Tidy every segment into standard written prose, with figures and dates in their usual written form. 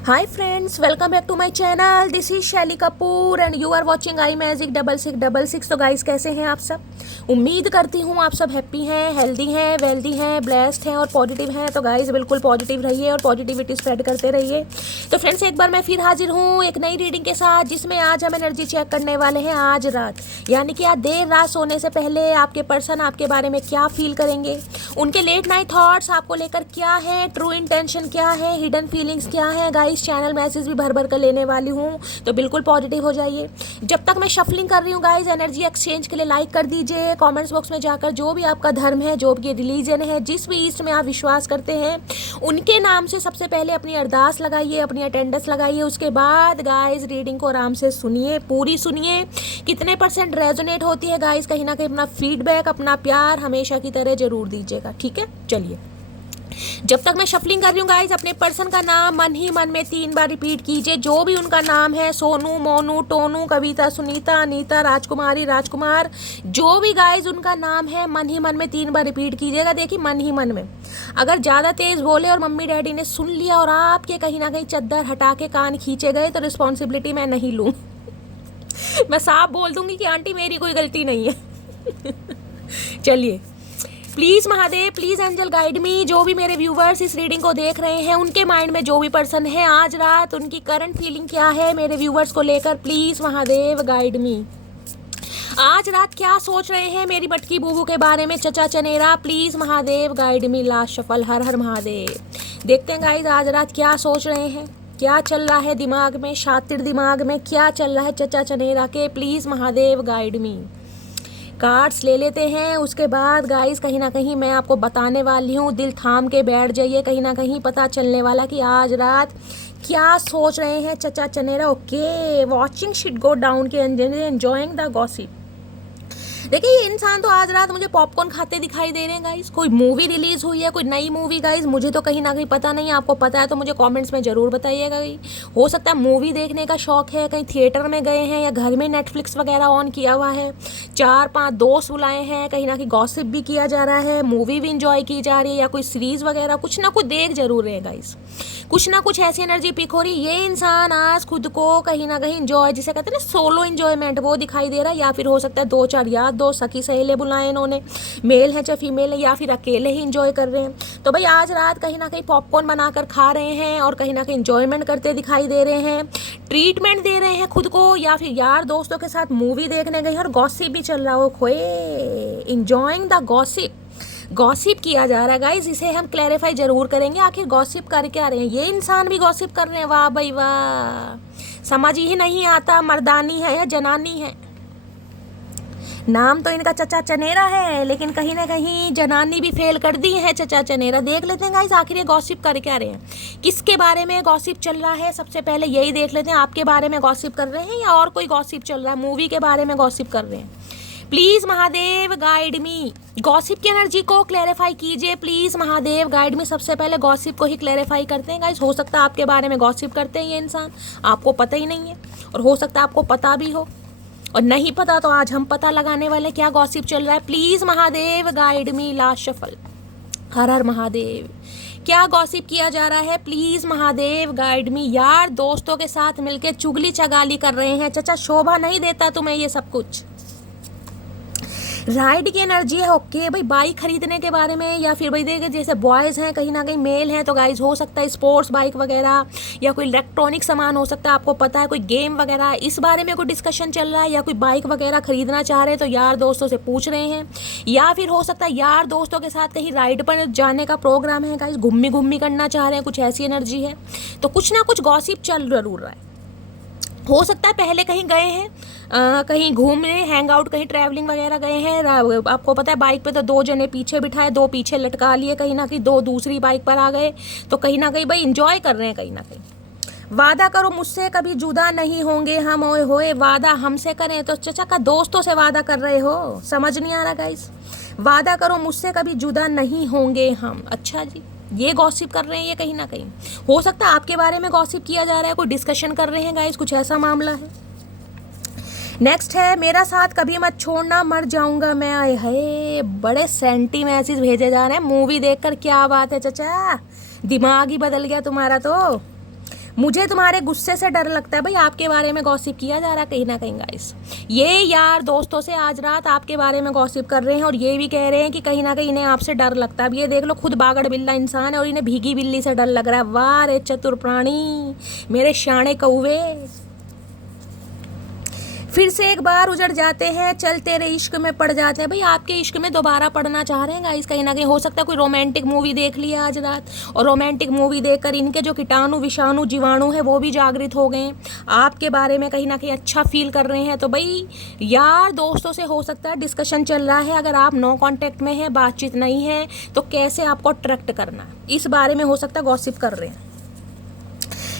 Hi friends, welcome back to my channel. This is Shaili Kapoor and you are watching I magic 6666। तो guys, कैसे हैं आप सब? उम्मीद करती हूँ आप सब हैप्पी हैं, हेल्दी हैं, वेल्दी हैं, ब्लेस्ड हैं और पॉजिटिव हैं। तो गाइस, बिल्कुल पॉजिटिव रहिए और पॉजिटिविटी स्प्रेड करते रहिए। तो फ्रेंड्स, एक बार मैं फिर हाजिर हूँ एक नई रीडिंग के साथ, जिसमें आज हम एनर्जी चेक करने वाले हैं आज रात, यानी कि आज देर रात सोने से पहले आपके पर्सन आपके बारे में क्या फील करेंगे, उनके लेट नाइट थॉट्स आपको लेकर क्या है, ट्रू इंटेंशन क्या है, हिडन फीलिंग्स क्या है। गाइस, चैनल मैसेज भी भर भर कर लेने वाली हूँ, तो बिल्कुल पॉजिटिव हो जाइए। जब तक मैं शफलिंग कर रही हूँ गाइस, एनर्जी एक्सचेंज के लिए लाइक कर दीजिए। कमेंट्स बॉक्स में जाकर जो भी आपका धर्म है, जो भी रिलीजन है, जिस भी ईस्ट में आप विश्वास करते हैं, उनके नाम से सबसे पहले अपनी अरदास लगाइए, अपनी अटेंडेंस लगाइए। उसके बाद गाइस, रीडिंग को आराम से सुनिए, पूरी सुनिए। कितने % रेजोनेट होती है गाइस, कहीं ना कहीं अपना फीडबैक, अपना प्यार हमेशा की तरह जरूर दीजिएगा, ठीक है? चलिए, जब तक मैं शफलिंग कर रही हूँ गाइस, अपने पर्सन का नाम मन ही मन में 3 बार रिपीट कीजिए। जो भी उनका नाम है, सोनू, मोनू, टोनू, कविता, सुनीता, अनीता, राजकुमारी, राजकुमार, जो भी गाइस उनका नाम है, मन ही मन में 3 बार रिपीट कीजिएगा। देखिए, मन ही मन में। अगर ज़्यादा तेज़ बोले और मम्मी डैडी ने सुन लिया और आपके कहीं ना कहीं चद्दर हटा के कान खींचे गए, तो रिस्पॉन्सिबिलिटी मैं नहीं लूँ। मैं साफ बोल दूंगी कि आंटी, मेरी कोई गलती नहीं है। चलिए, please Mahadev, please angel guide me. जो भी मेरे व्यूवर्स इस रीडिंग को देख रहे हैं, उनके माइंड में जो भी पर्सन है आज रात, उनकी करंट फीलिंग क्या है मेरे व्यूवर्स को लेकर, प्लीज़ महादेव गाइड मी। आज रात क्या सोच रहे हैं मेरी मटकी बूबू के बारे में चचा चनेरा, please Mahadev guide me. Last shuffle, हर हर महादेव। देखते हैं गाइज, आज रात क्या सोच रहे हैं, क्या चल रहा है दिमाग में, शातिर दिमाग में क्या चल रहा है चचा चनेरा के, please Mahadev guide me. Cards ले लेते हैं। उसके बाद गाइस, कहीं ना कहीं मैं आपको बताने वाली हूँ, दिल थाम के बैठ जाइए, कहीं ना कहीं पता चलने वाला कि आज रात क्या सोच रहे हैं चचा चनेरा। Okay, watching shit go down के एंजॉइंग द गॉसिप। देखिए, ये इंसान तो आज रात मुझे पॉपकॉर्न खाते दिखाई दे रहे हैं गाइस। कोई मूवी रिलीज हुई है, कोई नई मूवी गाइस, मुझे तो कहीं ना कहीं पता नहीं है। आपको पता है तो मुझे कमेंट्स में ज़रूर बताइएगा। हो सकता है मूवी देखने का शौक है, कहीं थिएटर में गए हैं या घर में नेटफ्लिक्स वगैरह ऑन किया हुआ है, 4-5 दोस्त बुलाए हैं, कहीं ना कहीं गॉसिप भी किया जा रहा है, मूवी भी इंजॉय की जा रही है, या कोई सीरीज़ वगैरह कुछ ना कुछ देख जरूर रहे हैं गाइस। कुछ ना कुछ ऐसी एनर्जी पिक हो रही। ये इंसान आज खुद को कहीं ना कहीं इंजॉय, जिसे कहते हैं ना सोलो इंजॉयमेंट, वो दिखाई दे रहा है। या फिर हो सकता है 2-4 यार दोस्त, सखी सहेले बुलाए इन्होंने, मेल है चाहे फीमेल है, या फिर अकेले ही इंजॉय कर रहे हैं। तो भाई, आज रात कहीं ना कहीं पॉपकॉर्न बनाकर खा रहे हैं और कहीं ना कहीं इंजॉयमेंट करते दिखाई दे रहे हैं, ट्रीटमेंट दे रहे हैं खुद को, या फिर यार दोस्तों के साथ मूवी देखने गए और गॉसिप भी चल रहा हो। खोए, इंजॉइंग द गॉसिप। गॉसिप किया जा रहा है गाइज, इसे हम क्लैरिफाई जरूर करेंगे। आखिर गॉसिप कर क्या रहे हैं? ये इंसान भी गॉसिप कर रहे हैं। वाह भाई वाह, समझ ही नहीं आता मर्दानी है या जनानी है। नाम तो इनका चचा चनेरा है, लेकिन कहीं ना कहीं जनानी भी फेल कर दी है चचा चनेरा। देख लेते हैं गाइस, आखिर ये गॉसिप कर क्या रहे हैं, किसके बारे में गॉसिप चल रहा है। सबसे पहले यही देख लेते हैं, आपके बारे में गॉसिप कर रहे हैं या और कोई गॉसिप चल रहा है, मूवी के बारे में गॉसिप कर रहे हैं। Please Mahadev guide me, gossip की एनर्जी को क्लैरिफाई कीजिए, प्लीज़ महादेव गाइड मी। सबसे पहले गॉसिप को ही क्लैरिफाई करते हैं गाइस। हो सकता है आपके बारे में गॉसिप करते हैं ये इंसान, आपको पता ही नहीं है, और हो सकता है आपको पता भी हो, और नहीं पता तो आज हम पता लगाने वाले क्या गॉसिप चल रहा है। Please Mahadev guide me. Last shuffle, हर हर महादेव। क्या गॉसिप किया जा रहा है, प्लीज़ महादेव गाइड मी। यार दोस्तों के साथ मिलके चुगली चगाली कर रहे हैं चचा, शोभा नहीं देता तुम्हें ये सब कुछ। राइड की एनर्जी है। ओके भाई, बाइक खरीदने के बारे में, या फिर भाई देखिए, जैसे बॉयज़ हैं, कहीं ना कहीं मेल हैं, तो गाइज हो सकता है स्पोर्ट्स बाइक वगैरह या कोई इलेक्ट्रॉनिक सामान हो सकता है, आपको पता है, कोई गेम वगैरह, इस बारे में कोई डिस्कशन चल रहा है, या कोई बाइक वगैरह खरीदना चाह रहे हैं तो यार दोस्तों से पूछ रहे हैं। या फिर हो सकता है यार दोस्तों के साथ कहीं राइड पर जाने का प्रोग्राम है गाइज, घूमी करना चाह रहे हैं, कुछ ऐसी एनर्जी है। तो कुछ ना कुछ गॉसिप चल जरूर रहा है। हो सकता है पहले कहीं गए हैं, कहीं घूमने, हैंग आउट, कहीं ट्रैवलिंग वगैरह गए हैं। आपको पता है बाइक पे तो 2 जने पीछे बिठाए, 2 पीछे लटका लिए, कहीं ना कहीं 2 दूसरी बाइक पर आ गए, तो कहीं ना कहीं भाई इंजॉय कर रहे हैं कहीं ना कहीं। वादा करो मुझसे कभी जुदा नहीं होंगे हम, ओए होए, वादा हमसे करें तो चचा का दोस्तों से वादा कर रहे हो, समझ नहीं आ रहा गाइस। वादा करो मुझसे कभी जुदा नहीं होंगे हम, अच्छा जी, ये गॉसिप कर रहे हैं ये कहीं ना कहीं। हो सकता है आपके बारे में गॉसिप किया जा रहा है, कोई डिस्कशन कर रहे हैं गाइस, कुछ ऐसा मामला है। नेक्स्ट है, मेरा साथ कभी मत छोड़ना, मर जाऊंगा मैं। आए हाय, बड़े सेंटी मैसेज भेजे जा रहे हैं मूवी देखकर। क्या बात है चचा, दिमाग ही बदल गया तुम्हारा तो। मुझे तुम्हारे गुस्से से डर लगता है। भाई आपके बारे में गॉसिप किया जा रहा है कहीं ना कहीं गाइस। ये यार दोस्तों से आज रात आपके बारे में गॉसिप कर रहे हैं और ये भी कह रहे हैं कि कहीं ना कहीं इन्हें आपसे डर लगता है। अब ये देख लो, खुद बागड़ बिल्ला इंसान है और इन्हें भीगी बिल्ली से डर लग रहा है। वाह रे चतुर प्राणी, मेरे शाणे कौवे। फिर से एक बार उजड़ जाते हैं, चल तेरे इश्क में पड़ जाते हैं। भाई आपके इश्क में दोबारा पढ़ना चाह रहे हैं गाइस कहीं ना कहीं। हो सकता है कोई रोमांटिक मूवी देख लिया आज रात और रोमांटिक मूवी देखकर इनके जो कीटाणु विषाणु जीवाणु है वो भी जागृत हो गए, आपके बारे में कहीं ना कहीं अच्छा फील कर रहे हैं। तो भाई यार दोस्तों से हो सकता है डिस्कशन चल रहा है। अगर आप नो कॉन्टैक्ट में हैं, बातचीत नहीं है, तो कैसे आपको अट्रैक्ट करना है इस बारे में हो सकता है गॉसिप कर रहे हैं।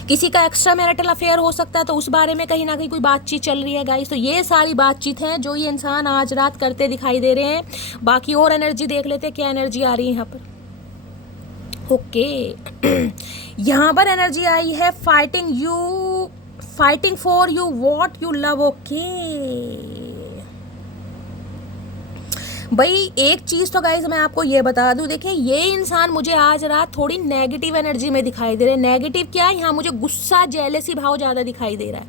किसी का एक्स्ट्रा मैरिटल अफेयर हो सकता है, तो उस बारे में कहीं ना कहीं कोई बातचीत चल रही है गाइस। तो ये सारी बातचीत है जो ये इंसान आज रात करते दिखाई दे रहे हैं। बाकी और एनर्जी देख लेते हैं, क्या एनर्जी आ रही है यहाँ पर। ओके यहाँ पर एनर्जी आई है fighting for you what you love. Okay भाई एक चीज़ तो गाइज मैं आपको ये बता दूं, देखिए ये इंसान मुझे आज रात थोड़ी नेगेटिव एनर्जी में दिखाई दे रहे हैं। नेगेटिव क्या है, यहाँ मुझे गुस्सा जेलसी भाव ज़्यादा दिखाई दे रहा है।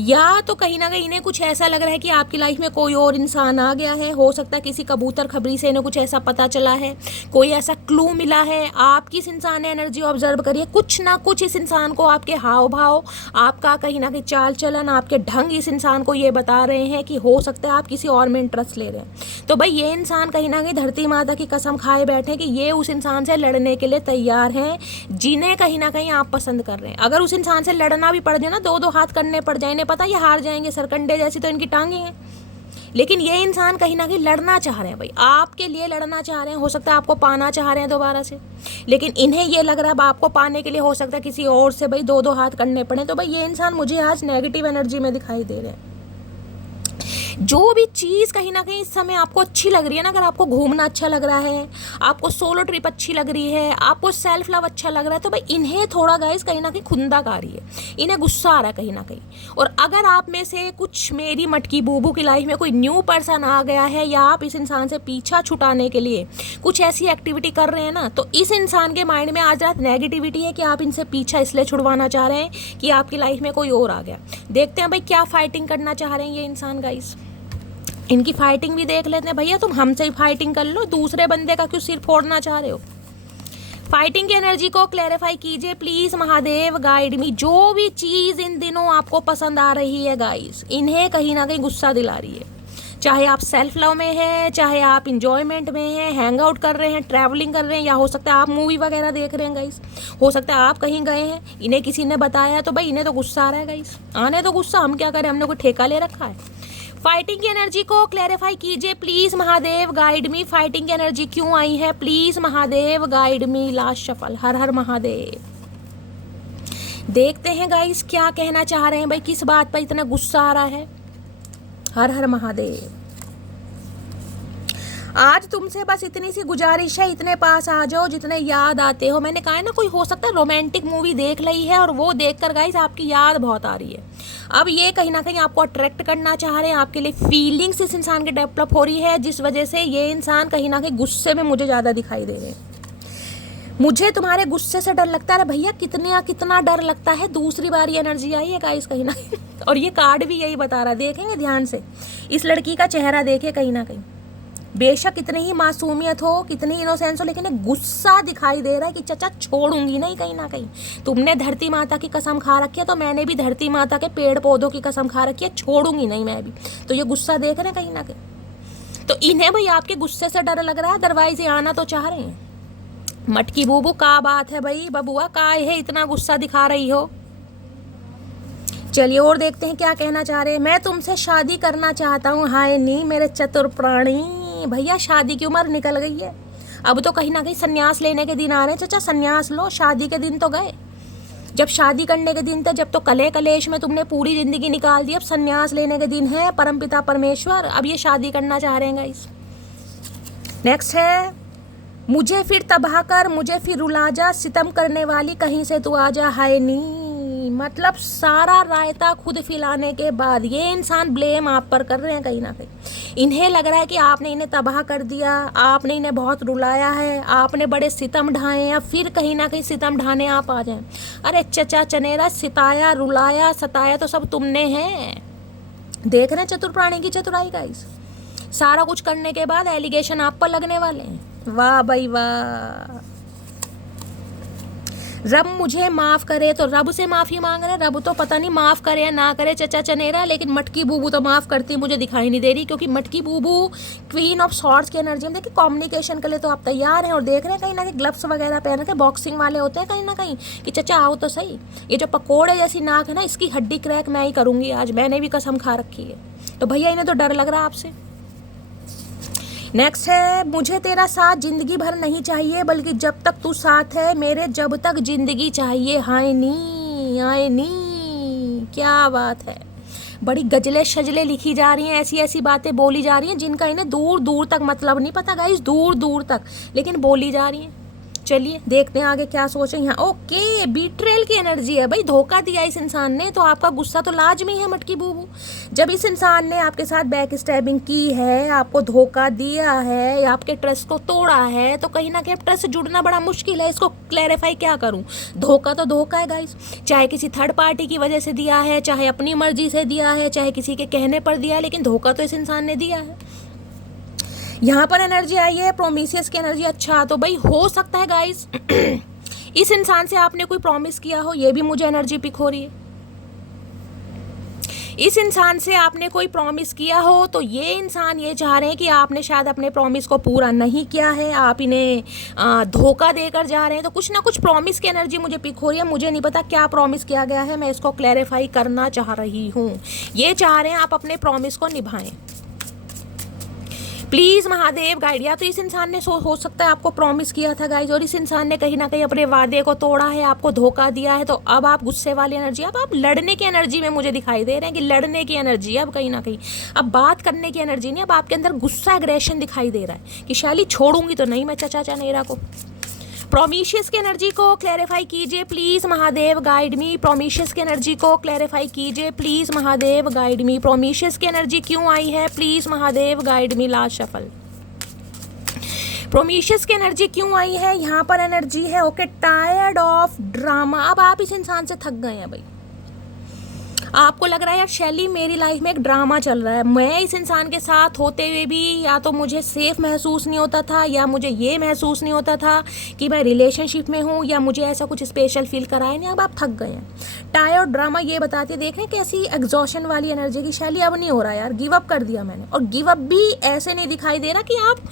या तो कहीं ना कहीं इन्हें कुछ ऐसा लग रहा है कि आपकी लाइफ में कोई और इंसान आ गया है। हो सकता है किसी कबूतर खबरी से इन्हें कुछ ऐसा पता चला है, कोई ऐसा क्लू मिला है। आपकी इस इंसान ने एनर्जी ऑब्जर्व करिए, कुछ ना कुछ इस इंसान को आपके हाव भाव, आपका कहीं ना कहीं चाल चलन, आपके ढंग इस इंसान को ये बता रहे हैं कि हो सकता है आप किसी और में इंटरेस्ट ले रहे हैं। तो भाई ये इंसान कहीं ना कहीं धरती माता की कसम खाए बैठे कि ये उस इंसान से लड़ने के लिए तैयार हैं जिन्हें कहीं ना कहीं आप पसंद कर रहे हैं। अगर उस इंसान से लड़ना भी पड़ जाए ना, दो हाथ करने पड़ जाए, इन्हें पता ये हार जाएंगे, सरकंडे जैसी तो इनकी टांगे हैं, लेकिन ये इंसान कहीं ना कहीं लड़ना चाह रहे हैं। भाई आपके लिए लड़ना चाह रहे हैं। हो सकता है आपको पाना चाह रहे हैं दोबारा से, लेकिन इन्हें ये लग रहा है आपको पाने के लिए हो सकता है किसी और से भाई दो हाथ करने पड़े। तो भाई ये इंसान मुझे आज नेगेटिव एनर्जी में दिखाई दे रहे हैं। जो भी चीज़ कहीं ना कहीं इस समय आपको अच्छी लग रही है ना, अगर आपको घूमना अच्छा लग रहा है, आपको सोलो ट्रिप अच्छी लग रही है, आपको सेल्फ लव अच्छा लग रहा है, तो भाई इन्हें थोड़ा गाइस कहीं ना कहीं खुंदकारी है, इन्हें गुस्सा आ रहा है कहीं ना कहीं। और अगर आप में से कुछ मेरी मटकी बूबू की लाइफ में कोई न्यू पर्सन आ गया है या आप इस इंसान से पीछा छुटाने के लिए कुछ ऐसी एक्टिविटी कर रहे हैं ना, तो इस इंसान के माइंड में आज रात नेगेटिविटी है कि आप इनसे पीछा इसलिए छुड़वाना चाह रहे हैं कि आपकी लाइफ में कोई और आ गया। देखते हैं भाई क्या फाइटिंग करना चाह रहे हैं ये इंसान गाइस। इनकी फाइटिंग भी देख लेते हैं। भैया तुम हमसे ही फाइटिंग कर लो, दूसरे बंदे का क्यों सिर फोड़ना चाह रहे हो। फाइटिंग की एनर्जी को क्लैरिफाई कीजिए प्लीज महादेव, गाइड मी। जो भी चीज़ इन दिनों आपको पसंद आ रही है गाइस, इन्हें कहीं ना कहीं गुस्सा दिला रही है। चाहे आप सेल्फ लव में हैं, चाहे आप इंजॉयमेंट में हैं, हैंग आउट कर रहे हैं, ट्रैवलिंग कर रहे हैं, या हो सकता है आप मूवी वगैरह देख रहे हैं गाइस, हो सकता है आप कहीं गए हैं, इन्हें किसी ने बताया, तो भाई इन्हें तो गुस्सा आ रहा है गाइस। आने तो गुस्सा, हम क्या करें, हमने कोई ठेका ले रखा है। फाइटिंग की एनर्जी को क्लैरिफाई कीजिए please Mahadev, guide me. Fighting की एनर्जी क्यों आई है please Mahadev, guide me. Last shuffle. हर हर महादेव। देखते हैं गाइस क्या कहना चाह रहे हैं भाई, किस बात पर इतना गुस्सा आ रहा है। हर हर महादेव। आज तुमसे बस इतनी सी गुजारिश है, इतने पास आ जाओ जितने याद आते हो। मैंने कहा है ना, कोई हो सकता है रोमांटिक मूवी देख ली है और वो देखकर गाइस आपकी याद बहुत आ रही है। अब ये कहीं ना कहीं आपको अट्रैक्ट करना चाह रहे हैं, आपके लिए फीलिंग्स इस इंसान की डेवलप हो रही है, जिस वजह से ये इंसान कहीं ना कहीं गुस्से में मुझे ज़्यादा दिखाई दे रहे हैं। मुझे तुम्हारे गुस्से से डर लगता है। भैया कितना डर लगता है। दूसरी बार ये एनर्जी आई है गाइस कहीं ना कहीं, और ये कार्ड भी यही बता रहा है। देखेंगे ध्यान से, इस लड़की का चेहरा देखे कहीं ना कहीं, बेशक कितनी ही मासूमियत हो, कितनी इनोसेंस हो, लेकिन एक गुस्सा दिखाई दे रहा है कि चचा छोड़ूंगी नहीं। कहीं ना कहीं तुमने धरती माता की कसम खा रखी है, तो मैंने भी धरती माता के पेड़ पौधों की कसम खा रखी है, छोड़ूंगी नहीं मैं भी। तो ये गुस्सा देख रहे हैं कहीं ना कहीं। तो इन्हें भाई आपके गुस्से से डर लग रहा है, अदरवाइज ये आना तो चाह रहे हैं। मटकी बूबू का बात है भाई, बबुआ का है इतना गुस्सा दिखा रही हो। चलिए और देखते हैं क्या कहना चाह रहे हैं। मैं तुमसे शादी करना चाहता हूँ। हाय नी मेरे चतुर प्राणी। भैया शादी की उम्र निकल गई है, अब तो कहीं ना कहीं संन्यास लेने के दिन आ रहे हैं। चाचा संन्यास लो, शादी के दिन तो गए। जब शादी करने के दिन थे, जब तो कले कलेश में तुमने पूरी जिंदगी निकाल दी, अब संन्यास लेने के दिन है। परमपिता परमेश्वर अब ये शादी करना चाह रहे हैं गाइस। नेक्स्ट है, मुझे फिर तबाह कर, मुझे फिर रुला जा, सितम करने वाली कहीं से तू आ जा। हाय नी मतलब सारा रायता खुद फैलाने के बाद ये इंसान ब्लेम आप पर कर रहे हैं कहीं ना कहीं। इन्हें लग रहा है कि आपने इन्हें तबाह कर दिया, आपने इन्हें बहुत रुलाया है, आपने बड़े सितम ढाए हैं, या फिर कहीं ना कहीं सितम ढाने आप आ जाएं। अरे चचा चनेरा, सिताया, रुलाया, सताया तो सब तुमने हैं। देख रहे हैं चतुर प्राणी की चतुराई गाइस। सारा कुछ करने के बाद एलिगेशन आप पर लगने वाले हैं। वाह भाई वाह। रब मुझे माफ़ करे, तो रब से माफ़ी मांग रहे हैं। रब तो पता नहीं माफ़ करे या ना करे चचा चनेरा, लेकिन मटकी बूबू तो माफ़ करती मुझे दिखाई नहीं दे रही, क्योंकि मटकी बूबू क्वीन ऑफ सॉर्ड्स की एनर्जी में देखिए कम्युनिकेशन के लिए तो आप तैयार हैं। और देख रहे हैं कहीं ना कहीं ग्लव्स वगैरह पहन के बॉक्सिंग वाले होते हैं कहीं ना कहीं कि चचा आओ तो सही। ये जो पकोड़े जैसी नाक है ना, इसकी हड्डी क्रैक मैं ही करूँगी आज, मैंने भी कसम खा रखी है। तो भैया इन्हें तो डर लग रहा है आपसे। नेक्स्ट है, मुझे तेरा साथ जिंदगी भर नहीं चाहिए, बल्कि जब तक तू साथ है मेरे जब तक जिंदगी चाहिए। हाय नी हाय नी, क्या बात है। बड़ी गजले शजले लिखी जा रही हैं, ऐसी ऐसी बातें बोली जा रही हैं जिनका इन्हें दूर दूर तक मतलब नहीं पता गाइस, दूर दूर तक, लेकिन बोली जा रही हैं। चलिए देखते हैं आगे क्या सोचें यहाँ। ओके, बीट्रेल की एनर्जी है भाई, धोखा दिया इस इंसान ने, तो आपका गुस्सा तो लाजमी है मटकी बूबू। जब इस इंसान ने आपके साथ बैक स्टैबिंग की है, आपको धोखा दिया है, आपके ट्रस्ट को तोड़ा है, तो कहीं ना कहीं ट्रस्ट से जुड़ना बड़ा मुश्किल है। इसको क्लैरिफाई क्या करूँ, धोखा तो धोखा है गाइस, चाहे किसी थर्ड पार्टी की वजह से दिया है, चाहे अपनी मर्जी से दिया है, चाहे किसी के कहने पर दिया है, लेकिन धोखा तो इस इंसान ने दिया है। यहाँ पर एनर्जी आई है प्रोमिसियस की एनर्जी। अच्छा, तो भाई हो सकता है गाइस इस इंसान से आपने कोई प्रॉमिस किया हो, ये भी मुझे एनर्जी पिक हो रही है। इस इंसान से आपने कोई प्रॉमिस किया हो, तो ये इंसान ये चाह रहे हैं कि आपने शायद अपने प्रॉमिस को पूरा नहीं किया है, आप इन्हें धोखा देकर जा रहे हैं। तो कुछ ना कुछ प्रॉमिस की एनर्जी मुझे पिक हो रही है। मुझे नहीं पता क्या प्रॉमिस किया गया है, मैं इसको क्लैरिफाई करना चाह रही हूँ। ये चाह रहे हैं आप अपने प्रॉमिस को निभाएं। Please Mahadev guide. या तो इस इंसान ने हो सकता है आपको प्रॉमिस किया था गाइज, और इस इंसान ने कहीं ना कहीं अपने वादे को तोड़ा है, आपको धोखा दिया है। तो अब आप गुस्से वाली एनर्जी, अब आप लड़ने की एनर्जी में मुझे दिखाई दे रहे हैं कि लड़ने की एनर्जी अब कहीं ना कहीं, अब बात करने की एनर्जी नहीं, अब आपके अंदर गुस्सा एग्रेशन दिखाई दे रहा है कि शैली छोड़ूंगी तो नहीं मैं चचा चनेरा को। प्रोमिशियस की एनर्जी को क्लैरिफाई कीजिए please Mahadev guide me. Prometheus की एनर्जी को क्लैरिफाई कीजिए please Mahadev guide me. Prometheus की एनर्जी क्यों आई है, please Mahadev guide me. Last shuffle, Prometheus की एनर्जी क्यों आई है। यहाँ पर एनर्जी है ओके, टायर्ड ऑफ ड्रामा। अब आप इस इंसान से थक गए हैं भाई, आपको लग रहा है यार शैली मेरी लाइफ में एक ड्रामा चल रहा है, मैं इस इंसान के साथ होते हुए भी या तो मुझे सेफ महसूस नहीं होता था, या मुझे ये महसूस नहीं होता था कि मैं रिलेशनशिप में हूँ, या मुझे ऐसा कुछ स्पेशल फील कराए नहीं। अब आप थक गए हैं। टायर्ड ड्रामा ये बताते देख रहे हैं कैसी एग्जॉशन वाली एनर्जी की शैली अब नहीं हो रहा यार, गिव अप कर दिया मैंने। और गिव अप भी ऐसे नहीं दिखाई दे रहा कि आप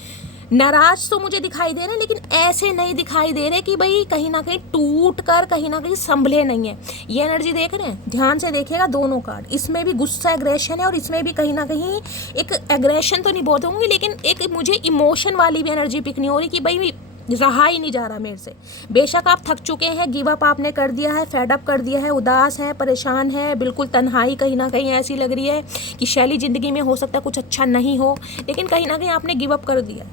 नाराज तो मुझे दिखाई दे रहे हैं, लेकिन ऐसे नहीं दिखाई दे रहे कि भाई कहीं ना कहीं टूट कर कहीं ना कहीं संभले नहीं है। ये एनर्जी देख रहे हैं, ध्यान से देखिएगा दोनों कार्ड, इसमें भी गुस्सा एग्रेशन है, और इसमें भी कहीं ना कहीं एक एग्रेशन तो नहीं बोलते होंगे, लेकिन एक मुझे इमोशन वाली भी एनर्जी पिक नहीं हो रही कि भाई रहा ही नहीं जा रहा मेरे से। बेशक आप थक चुके हैं, गिव अप आपने कर दिया है, फेड अप कर दिया है, उदास हैं, परेशान हैं, बिल्कुल तन्हाई कहीं ना कहीं ऐसी लग रही है कि शैली ज़िंदगी में हो सकता है कुछ अच्छा नहीं हो, लेकिन कहीं ना कहीं आपने गिव अप कर दिया।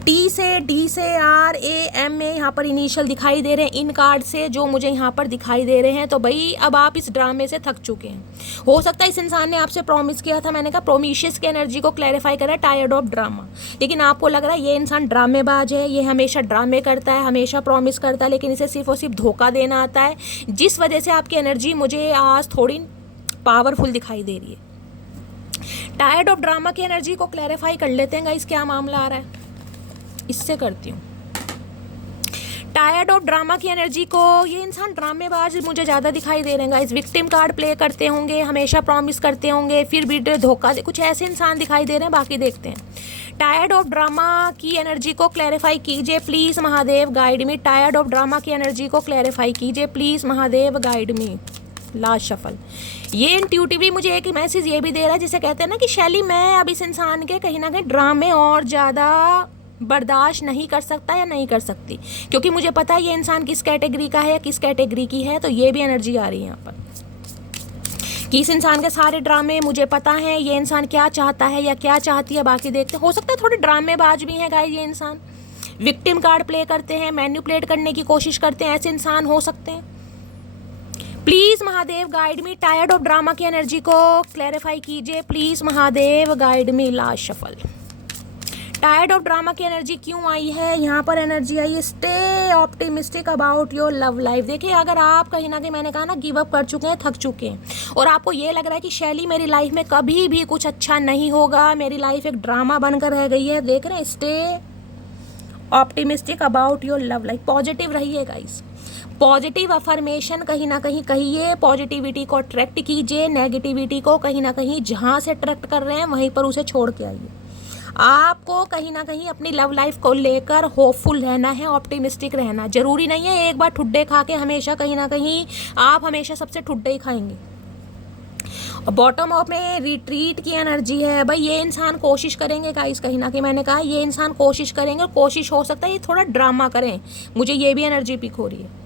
टी से डी से आर ए एम में यहाँ पर इनिशियल दिखाई दे रहे हैं इन कार्ड से, जो मुझे यहाँ पर दिखाई दे रहे हैं। तो भाई अब आप इस ड्रामे से थक चुके हैं। हो सकता है इस इंसान ने आपसे प्रॉमिस किया था, मैंने कहा प्रोमिशियस की एनर्जी को क्लैरिफाई करा, टायर्ड ऑफ ड्रामा, लेकिन आपको लग रहा है ये इंसान ड्रामेबाज है, ये हमेशा ड्रामे करता है, हमेशा प्रॉमिस करता है, लेकिन इसे सिर्फ और सिर्फ धोखा देना आता है, जिस वजह से आपकी एनर्जी मुझे आज थोड़ी पावरफुल दिखाई दे रही है। टायर्ड ऑफ ड्रामा की एनर्जी को क्लैरिफाई कर लेते हैं गाइस, क्या मामला आ रहा है इससे करती हूँ। टायर्ड ऑफ ड्रामा की एनर्जी को, ये इंसान ड्रामेबाज मुझे ज़्यादा दिखाई दे रहे हैं गाइस, विक्टिम कार्ड प्ले करते होंगे, हमेशा प्रॉमिस करते होंगे, फिर भी धोखा दे, कुछ ऐसे इंसान दिखाई दे रहे हैं। बाकी देखते हैं। टायर्ड ऑफ ड्रामा की एनर्जी को क्लैरिफाई कीजिए please Mahadev guide me. Tired of drama की एनर्जी को क्लैरिफाई कीजिए please Mahadev guide me. Last shuffle, ये इंट्यूटिवली मुझे एक मैसेज ये भी दे रहा है जिसे कहते हैं ना कि शैली मैं अब इस इंसान के कहीं ना कहीं ड्रामे और ज़्यादा बर्दाश्त नहीं कर सकता या नहीं कर सकती, क्योंकि मुझे पता है ये इंसान किस कैटेगरी का है या किस कैटेगरी की है। तो ये भी एनर्जी आ रही है यहाँ पर कि इस इंसान के सारे ड्रामे मुझे पता है, ये इंसान क्या चाहता है या क्या चाहती है। बाकी देखते हैं, हो सकता है थोड़े ड्रामेबाज भी हैं गाइस, ये इंसान विक्टिम कार्ड प्ले करते हैं, मैन्युपुलेट करने की कोशिश करते हैं, ऐसे इंसान हो सकते हैं। Please Mahadev guide me, tired of drama की एनर्जी को क्लैरिफाई कीजिए please Mahadev guide me. Last shuffle, tired of drama की एनर्जी क्यों आई है? यहाँ पर एनर्जी आई है stay optimistic about your love life. देखिए अगर आप कहीं ना कहीं, मैंने कहा ना, गिव अप कर चुके हैं, थक चुके हैं, और आपको ये लग रहा है कि शैली मेरी लाइफ में कभी भी कुछ अच्छा नहीं होगा, मेरी लाइफ एक ड्रामा बनकर रह गई है, देख रहे हैं, stay optimistic about your love life. Positive रहिए गाइस, पॉजिटिव अफर्मेशन कहीं ना कहीं कहिए, पॉजिटिविटी को अट्रैक्ट कीजिए, नेगेटिविटी को कहीं ना कहीं जहाँ से अट्रैक्ट कर रहे हैं वहीं पर उसे छोड़ के आइए। आपको कहीं ना कहीं अपनी लव लाइफ को लेकर होपफुल रहना है, ऑप्टिमिस्टिक रहना। जरूरी नहीं है एक बार ठुड्डे खा के हमेशा कहीं ना कहीं आप हमेशा सबसे ठुड्डे ही खाएंगे। बॉटम ऑफ में रिट्रीट की एनर्जी है भाई, ये इंसान कोशिश करेंगे गाइस, कहीं ना कहीं मैंने कहा ये इंसान कोशिश करेंगे, और कोशिश हो सकता है ये थोड़ा ड्रामा करें, मुझे ये भी एनर्जी पिक हो रही है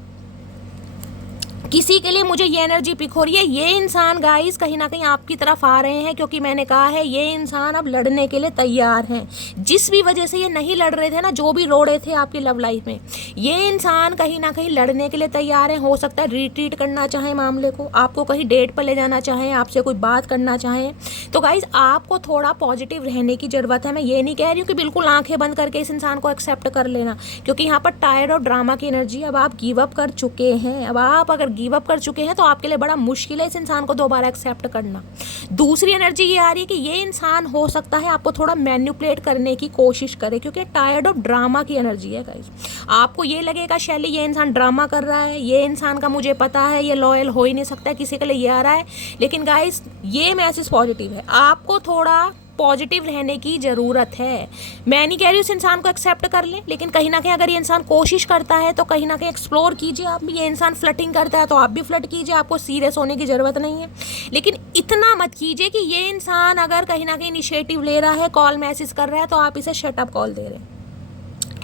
किसी के लिए, मुझे ये एनर्जी पिक हो रही है। ये इंसान गाइस कहीं ना कहीं आपकी तरफ आ रहे हैं, क्योंकि मैंने कहा है ये इंसान अब लड़ने के लिए तैयार हैं। जिस भी वजह से ये नहीं लड़ रहे थे ना, जो भी रोड़े थे आपकी लव लाइफ में, ये इंसान कहीं ना कहीं लड़ने के लिए तैयार हैं। हो सकता है रिट्रीट करना चाहें मामले को, आपको कहीं डेट पर ले जाना चाहें, आपसे कोई बात करना चाहें। तो गाइस आपको थोड़ा पॉजिटिव रहने की ज़रूरत है। मैं ये नहीं कह रही हूँ कि बिल्कुल आंखें बंद करके इस इंसान को एक्सेप्ट कर लेना, क्योंकि यहाँ पर टायर्ड और ड्रामा की एनर्जी, अब आप गिव अप कर चुके हैं। अब आप अगर गिव अप कर चुके हैं तो आपके लिए बड़ा मुश्किल है इस इंसान को दोबारा एक्सेप्ट करना। दूसरी एनर्जी ये आ रही है कि ये इंसान हो सकता है आपको थोड़ा मैनिपुलेट करने की कोशिश करे, क्योंकि टायर्ड ऑफ ड्रामा की एनर्जी है गाइस। आपको ये लगेगा शैली ये इंसान ड्रामा कर रहा है, ये इंसान का मुझे पता है ये लॉयल हो ही नहीं सकता, किसी के लिए ये आ रहा है। लेकिन गाइस ये मैसेज पॉजिटिव है, आपको थोड़ा पॉजिटिव रहने की ज़रूरत है। मैं नहीं कह रही उस इंसान को एक्सेप्ट कर लें, लेकिन कहीं ना कहीं अगर ये इंसान कोशिश करता है तो कहीं ना कहीं एक्सप्लोर कीजिए आप भी। ये इंसान फ्लर्टिंग करता है तो आप भी फ्लर्ट कीजिए, आपको सीरियस होने की ज़रूरत नहीं है। लेकिन इतना मत कीजिए कि ये इंसान अगर कहीं ना कहीं इनिशिएटिव ले रहा है, कॉल मैसेज कर रहा है, तो आप इसे शटअप कॉल दे रहे हैं।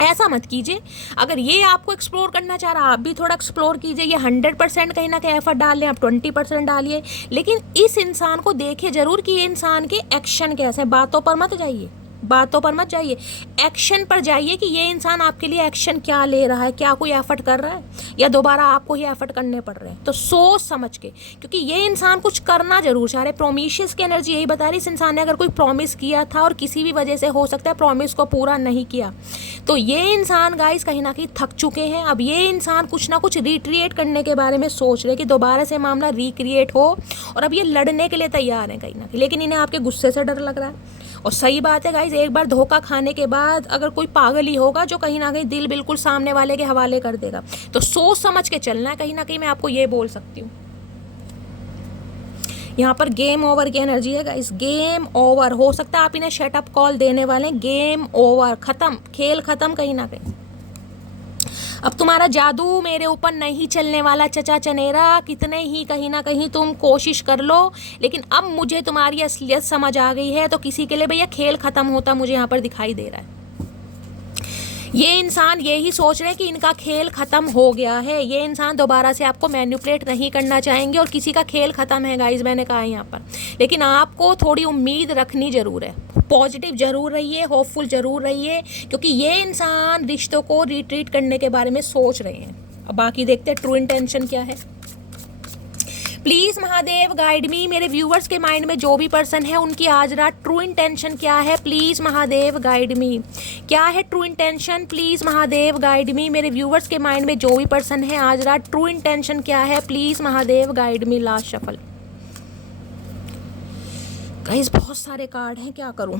ऐसा मत कीजिए। अगर ये आपको एक्सप्लोर करना चाह रहा है, आप भी थोड़ा एक्सप्लोर कीजिए। ये 100% कहीं ना कहीं एफर्ट डाल लें, आप 20% डालिए, लेकिन इस इंसान को देखिए जरूर कि ये इंसान के एक्शन कैसे हैं। बातों पर मत जाइए, बातों पर मत जाइए, एक्शन पर जाइए कि ये इंसान आपके लिए एक्शन क्या ले रहा है, क्या कोई एफर्ट कर रहा है या दोबारा आपको ही एफर्ट करने पड़ रहे हैं। तो सोच समझ के, क्योंकि ये इंसान कुछ करना जरूर चाह रहे। प्रोमिस की एनर्जी यही बता रही, इस इंसान ने अगर कोई प्रॉमिस किया था और किसी भी वजह से हो सकता है प्रॉमिस को पूरा नहीं किया, तो ये इंसान गाइस कहीं ना कहीं थक चुके हैं। अब ये इंसान कुछ ना कुछ रिक्रिएट करने के बारे में सोच रहे कि दोबारा से मामला रिक्रिएट हो, और अब ये लड़ने के लिए तैयार हैं कहीं ना कहीं, लेकिन इन्हें आपके गुस्से से डर लग रहा है। और सही बात है गाइज, एक बार धोखा खाने के बाद अगर कोई पागल ही होगा जो कहीं ना कहीं दिल बिल्कुल सामने वाले के हवाले कर देगा। तो सोच समझ के चलना है, कहीं ना कहीं मैं आपको ये बोल सकती हूँ। यहाँ पर गेम ओवर की एनर्जी है गाइस, गेम ओवर। हो सकता है आप इन्हें शटअप कॉल देने वाले, गेम ओवर, खत्म, खेल खत्म कहीं ना कहीं। अब तुम्हारा जादू मेरे ऊपर नहीं चलने वाला चचा चनेरा, कितने ही कहीं ना कहीं तुम कोशिश कर लो, लेकिन अब मुझे तुम्हारी असलियत समझ आ गई है। तो किसी के लिए भैया खेल खत्म होता मुझे यहाँ पर दिखाई दे रहा है। ये इंसान यही सोच रहे हैं कि इनका खेल खत्म हो गया है, ये इंसान दोबारा से आपको मैनिपुलेट नहीं करना चाहेंगे, और किसी का खेल खत्म है गाइज, मैंने कहा है यहाँ पर। लेकिन आपको थोड़ी उम्मीद रखनी जरूर है, पॉजिटिव जरूर रहिए, होपफुल जरूर रहिए, क्योंकि ये इंसान रिश्तों को रिट्रीट करने के बारे में सोच रहे हैं। अब बाकी देखते हैं ट्रू इंटेंशन क्या है। प्लीज महादेव गाइड मी, मेरे व्यूवर्स के माइंड में जो भी पर्सन है उनकी आज रात ट्रू इंटेंशन क्या है, प्लीज महादेव गाइड मी। क्या है true intention, please Mahadev guide मी। मेरे व्यूवर्स के माइंड में जो भी पर्सन है आज रात ट्रू इंटेंशन क्या है, please Mahadev guide me. Last shuffle guys, बहुत सारे कार्ड हैं, क्या करूं।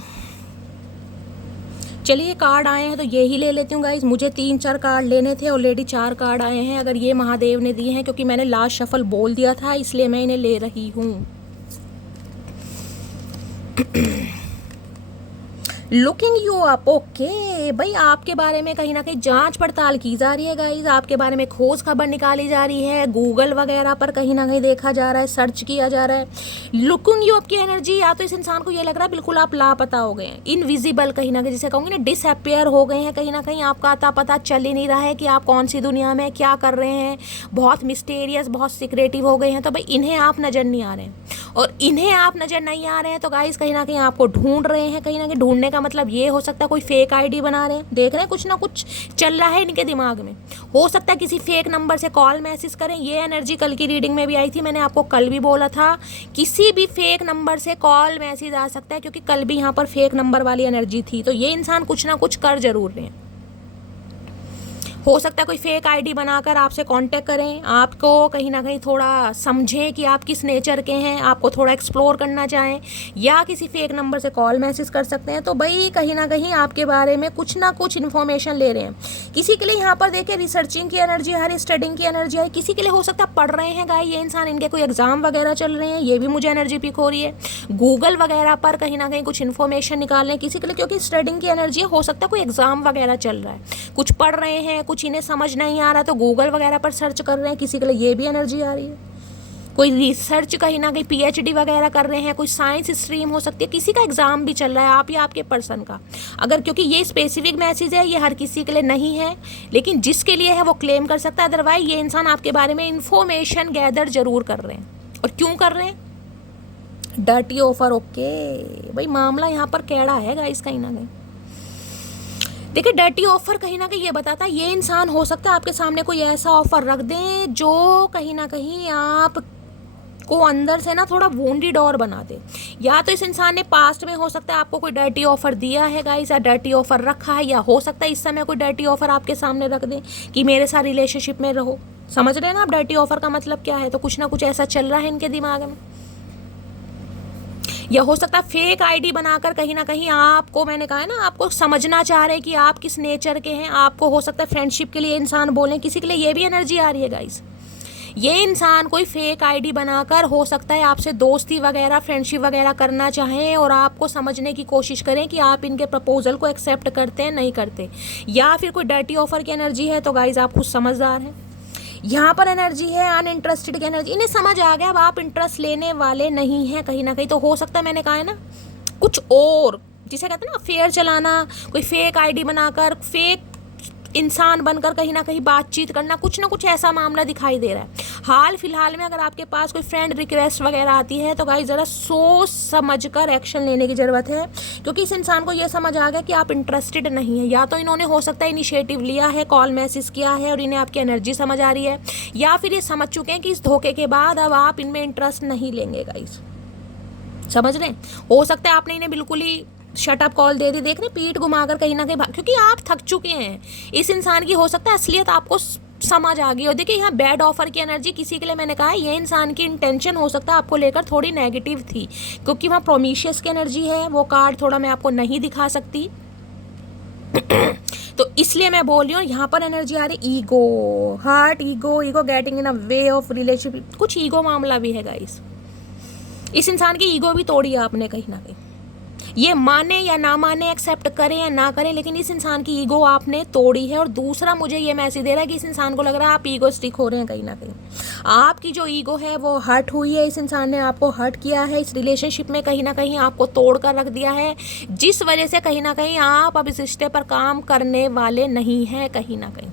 चलिए कार्ड आए हैं तो ये ही ले लेती हूँ गाइज। मुझे 3-4 कार्ड लेने थे, ऑलरेडी 4 कार्ड आए हैं। अगर ये महादेव ने दिए हैं, क्योंकि मैंने लास्ट शफल बोल दिया था, इसलिए मैं इन्हें ले रही हूँ। लुकिंग यू अप, ओके भाई, आपके बारे में कहीं ना कहीं जांच पड़ताल की जा रही है गाइज, आपके बारे में खोज खबर निकाली जा रही है, गूगल वगैरह पर कहीं ना कहीं देखा जा रहा है, सर्च किया जा रहा है। लुकिंग यू अप की एनर्जी, या तो इस इंसान को ये लग रहा है बिल्कुल आप लापता हो गए हैं, इनविजिबल कहीं ना कहीं, जिसे कहूँगी ना डिसअपियर हो गए हैं, कहीं ना कहीं आपका अता पता चल ही नहीं रहा है कि आप कौन सी दुनिया में क्या कर रहे हैं, बहुत मिस्टेरियस, बहुत सिक्रेटिव हो गए हैं। तो भाई इन्हें आप नज़र नहीं आ रहे हैं, और इन्हें आप नज़र नहीं आ रहे हैं तो गाइस कहीं ना कहीं आपको ढूंढ रहे हैं। कहीं ना कहीं ढूंढने का मतलब ये हो सकता है कोई फेक आईडी बना रहे हैं, देख रहे हैं कुछ ना कुछ चल रहा है इनके दिमाग में। हो सकता है किसी फेक नंबर से कॉल मैसेज करें। ये एनर्जी कल की रीडिंग में भी आई थी, मैंने आपको कल भी बोला था किसी भी फेक नंबर से कॉल मैसेज आ सकता है, क्योंकि कल भी यहाँ पर फेक नंबर वाली एनर्जी थी। तो ये इंसान कुछ ना कुछ कर जरूर रहे हैं। हो सकता है कोई फेक आईडी बनाकर आपसे कांटेक्ट करें, आपको कहीं ना कहीं थोड़ा समझें कि आप किस नेचर के हैं, आपको थोड़ा एक्सप्लोर करना चाहें, या किसी फेक नंबर से कॉल मैसेज कर सकते हैं। तो भाई कहीं ना कहीं आपके बारे में कुछ ना कुछ इन्फॉर्मेशन ले रहे हैं। किसी के लिए यहाँ पर देखिए रिसर्चिंग की एनर्जी है, स्टडिंग की एनर्जी है। किसी के लिए हो सकता है पढ़ रहे हैं गाय ये इंसान, इनके कोई एग्जाम वगैरह चल रहे हैं, ये भी मुझे एनर्जी पिक हो रही है। गूगल वगैरह पर कहीं ना कहीं कुछ इन्फॉर्मेशन निकाल रहे हैं किसी के लिए, क्योंकि स्टडिंग की एनर्जी है। हो सकता है कोई एग्जाम वगैरह चल रहा है, कुछ पढ़ रहे हैं, कुछ इन्हें समझ नहीं आ रहा तो गूगल वगैरह पर सर्च कर रहे हैं, किसी के लिए ये भी एनर्जी आ रही है। कोई रिसर्च कहीं ना कहीं पीएचडी वगैरह कर रहे हैं, कोई साइंस स्ट्रीम हो सकती है, किसी का एग्जाम भी चल रहा है, आप या आपके पर्सन का। अगर क्योंकि ये स्पेसिफिक मैसेज है, ये हर किसी के लिए नहीं है, लेकिन जिसके लिए है वो क्लेम कर सकता है। अदरवाइज ये इंसान आपके बारे में इंफॉर्मेशन गैदर जरूर कर रहे हैं। और क्यों कर रहे हैं? Dirty offer. ओके भाई, मामला यहाँ पर कैड़ा है गाइस कहीं ना कहीं। देखिए डर्टी ऑफर कहीं ना कहीं ये बताता है ये इंसान हो सकता है आपके सामने कोई ऐसा ऑफर रख दें जो कहीं ना कहीं आप को अंदर से ना थोड़ा वोंडेड और बना दे। या तो इस इंसान ने पास्ट में हो सकता है आपको कोई डर्टी ऑफर दिया है गाइस, या डर्टी ऑफर रखा है, या हो सकता है इस समय कोई डर्टी ऑफर आपके सामने रख दे कि मेरे साथ रिलेशनशिप में रहो। समझ रहे हैं ना आप डर्टी ऑफर का मतलब क्या है? तो कुछ ना कुछ ऐसा चल रहा है इनके दिमाग में। या हो सकता है फेक आईडी बनाकर कहीं ना कहीं आपको, मैंने कहा है ना, आपको समझना चाह रहे हैं कि आप किस नेचर के हैं। आपको हो सकता है फ्रेंडशिप के लिए इंसान बोलें, किसी के लिए ये भी एनर्जी आ रही है गाइस। ये इंसान कोई फेक आईडी बनाकर हो सकता है आपसे दोस्ती वगैरह, फ्रेंडशिप वगैरह करना चाहें और आपको समझने की कोशिश करें कि आप इनके प्रपोजल को एक्सेप्ट करते हैं नहीं करते। या फिर कोई डर्टी ऑफर की एनर्जी है तो गाइस आप खुद समझदार हैं। यहाँ पर एनर्जी है अनइंटरेस्टेड की एनर्जी। इन्हें समझ आ गया अब आप इंटरेस्ट लेने वाले नहीं हैं कहीं ना कहीं। तो हो सकता है, मैंने कहा है ना, कुछ और जिसे कहते हैं ना अफेयर चलाना, कोई फेक आईडी बनाकर फेक इंसान बनकर कहीं ना कहीं बातचीत करना, कुछ ना कुछ ऐसा मामला दिखाई दे रहा है। हाल फिलहाल में अगर आपके पास कोई फ्रेंड रिक्वेस्ट वगैरह आती है तो गाइस ज़रा सोच समझकर एक्शन लेने की ज़रूरत है, क्योंकि इस इंसान को ये समझ आ गया कि आप इंटरेस्टेड नहीं है। या तो इन्होंने हो सकता है इनिशिएटिव लिया है, कॉल मैसेज किया है और इन्हें आपकी एनर्जी समझ आ रही है, या फिर ये समझ चुके हैं कि इस धोखे के बाद अब आप इनमें इंटरेस्ट नहीं लेंगे गाइस। समझ रहे हैं? हो सकता है आपने इन्हें बिल्कुल ही शटअप कॉल दे दी, देख रहे पीठ घुमाकर कहीं ना कहीं क्योंकि आप थक चुके हैं। इस इंसान की हो सकता है असलियत आपको समझ आ गई। और देखिए यहाँ बैड ऑफर की एनर्जी किसी के लिए, मैंने कहा ये इंसान की इंटेंशन हो सकता है आपको लेकर थोड़ी नेगेटिव थी, क्योंकि वहाँ प्रोमिशियस की एनर्जी है। वो कार्ड थोड़ा मैं आपको नहीं दिखा सकती तो इसलिए मैं बोल रही हूँ। यहाँ पर एनर्जी आ रही ego, heart, ego getting in a way of relationship. कुछ ईगो मामला भी है गाइस। इस इंसान की ईगो भी तोड़ी है आपने कहीं ना कहीं। ये माने या ना माने, एक्सेप्ट करें या ना करें, लेकिन इस इंसान की ईगो आपने तोड़ी है। और दूसरा मुझे ये मैसेज दे रहा है कि इस इंसान को लग रहा है आप ईगो स्टिक हो रहे हैं कहीं ना कहीं। आपकी जो ईगो है वो हर्ट हुई है, इस इंसान ने आपको हर्ट किया है, इस रिलेशनशिप में कहीं ना कहीं आपको तोड़ कर रख दिया है, जिस वजह से कहीं ना कहीं आप अब इस रिश्ते पर काम करने वाले नहीं हैं कहीं ना कहीं।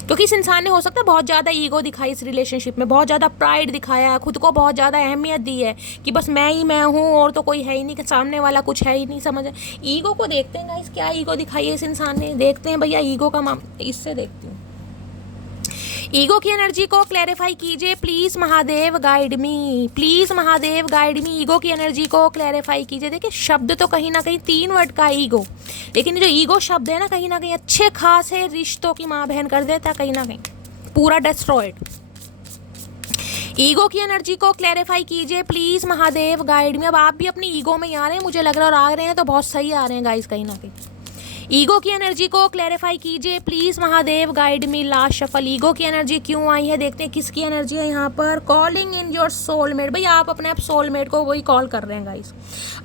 क्योंकि इस इंसान ने हो सकता है बहुत ज़्यादा ईगो दिखाई इस रिलेशनशिप में, बहुत ज़्यादा प्राइड दिखाया है, खुद को बहुत ज़्यादा अहमियत दी है कि बस मैं ही मैं हूँ और तो कोई है ही नहीं, सामने वाला कुछ है ही नहीं। समझ ईगो को देखते हैं गाइस, क्या ईगो दिखाई है इस इंसान ने। देखते हैं भैया ईगो का इससे देखती हूँ। ईगो की एनर्जी को क्लैरिफाई कीजिए please Mahadev guide me, please Mahadev guide me. Ego की एनर्जी को क्लैरिफाई कीजिए। देखिए शब्द तो कहीं ना कहीं 3 वर्ड का ईगो, लेकिन जो ईगो शब्द है ना कहीं ना कहीं अच्छे खासे रिश्तों की माँ बहन कर देता है, कहीं ना कहीं पूरा डिस्ट्रॉयड। ईगो की एनर्जी को क्लैरिफाई कीजिए प्लीज़ महादेव गाइड मी। अब आप भी अपनी ईगो में ही आ रहे हैं मुझे लग रहा है, और आ रहे हैं तो बहुत सही आ रहे हैं गाइस कहीं ना कहीं। ईगो की एनर्जी को क्लैरिफाई कीजिए please Mahadev guide me. Last shuffle. Ego की एनर्जी क्यों आई है देखते हैं किसकी एनर्जी है यहाँ पर। Calling in your soulmate. भाई आप अपने आप सोलमेट को वही कॉल कर रहे हैं गाइस।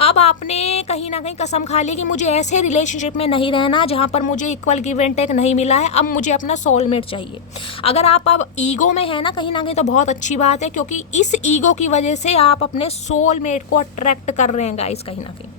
अब आपने कहीं ना कहीं कसम खा ली कि मुझे ऐसे रिलेशनशिप में नहीं रहना जहाँ पर मुझे इक्वल गिव एंड टेक नहीं मिला है, अब मुझे अपना सोलमेट चाहिए। अगर आप अब ईगो में है ना कहीं ना कहीं तो बहुत अच्छी बात है, क्योंकि इस ईगो की वजह से आप अपने सोलमेट को अट्रैक्ट कर रहे हैं गाइस कहीं ना कहीं।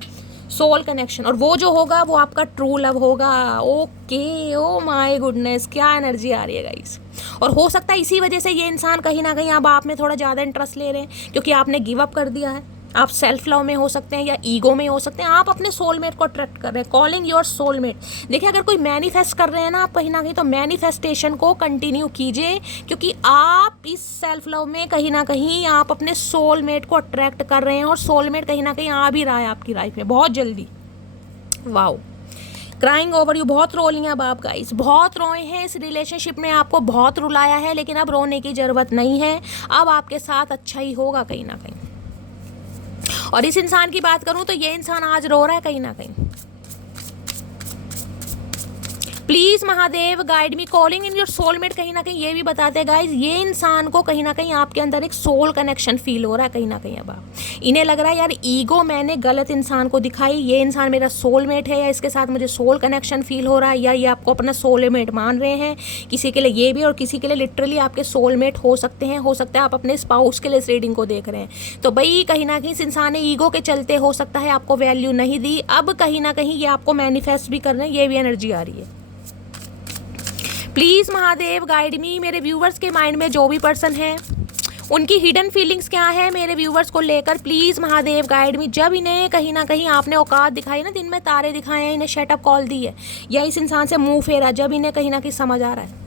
सोल कनेक्शन, और वो जो होगा वो आपका ट्रू लव होगा। ओके, ओ माय गुडनेस, क्या एनर्जी आ रही है गाइस। और हो सकता है इसी वजह से ये इंसान कहीं ना कहीं अब आप में थोड़ा ज़्यादा इंटरेस्ट ले रहे हैं, क्योंकि आपने गिव अप कर दिया है। आप सेल्फ लव में हो सकते हैं या ईगो में हो सकते हैं, आप अपने सोलमेट को अट्रैक्ट कर रहे हैं। Calling your soulmate. देखिए, अगर कोई मैनिफेस्ट कर रहे हैं ना आप कहीं ना कहीं, तो मैनिफेस्टेशन को कंटिन्यू कीजिए, क्योंकि आप इस सेल्फ लव में कहीं ना कहीं आप अपने सोलमेट को अट्रैक्ट कर रहे हैं, और सोलमेट कहीं ना कहीं आ भी रहा है आपकी लाइफ में बहुत जल्दी। वाओ, क्राइंग ओवर यू, बहुत रो लिया अब आप गाइस, बहुत रोए हैं इस रिलेशनशिप में, आपको बहुत रुलाया है, लेकिन अब रोने की ज़रूरत नहीं है। अब आपके साथ अच्छा ही होगा कहीं ना कहीं। और इस इंसान की बात करूं तो ये इंसान आज रो रहा है कहीं ना कहीं। Please Mahadev guide me, calling in your soulmate. कहीं ना कहीं ये भी बताते हैं गाइज, ये इंसान को कहीं ना कहीं आपके अंदर एक सोल कनेक्शन फील हो रहा है कहीं ना कहीं। अब इन्हें लग रहा है यार, ईगो मैंने गलत इंसान को दिखाई, ये इंसान मेरा सोलमेट है, या इसके साथ मुझे सोल कनेक्शन फील हो रहा है, या ये आपको अपना सोलमेट मान रहे हैं। किसी के लिए ये भी, और किसी के लिए लिटरली आपके सोलमेट हो सकते हैं। हो सकता है आप अपने स्पाउस के लिए इस रीडिंग को देख रहे हैं। तो भाई कहीं ना कहीं इस इंसान ने ईगो के चलते हो सकता है आपको वैल्यू नहीं दी, अब कहीं ना कहीं ये आपको मैनिफेस्ट भी कर रहे हैं, ये भी एनर्जी आ रही है। प्लीज़ महादेव गाइड मी, मेरे व्यूवर्स के माइंड में जो भी पर्सन है उनकी हिडन फीलिंग्स क्या है मेरे व्यूवर्स को लेकर, प्लीज़ महादेव गाइड मी। जब इन्हें कहीं ना कहीं आपने औकात दिखाई ना, दिन में तारे दिखाए हैं, इन्हें शटअप कॉल दी है, या इस इंसान से मुंह फेरा, जब इन्हें कहीं ना कहीं समझ आ रहा है,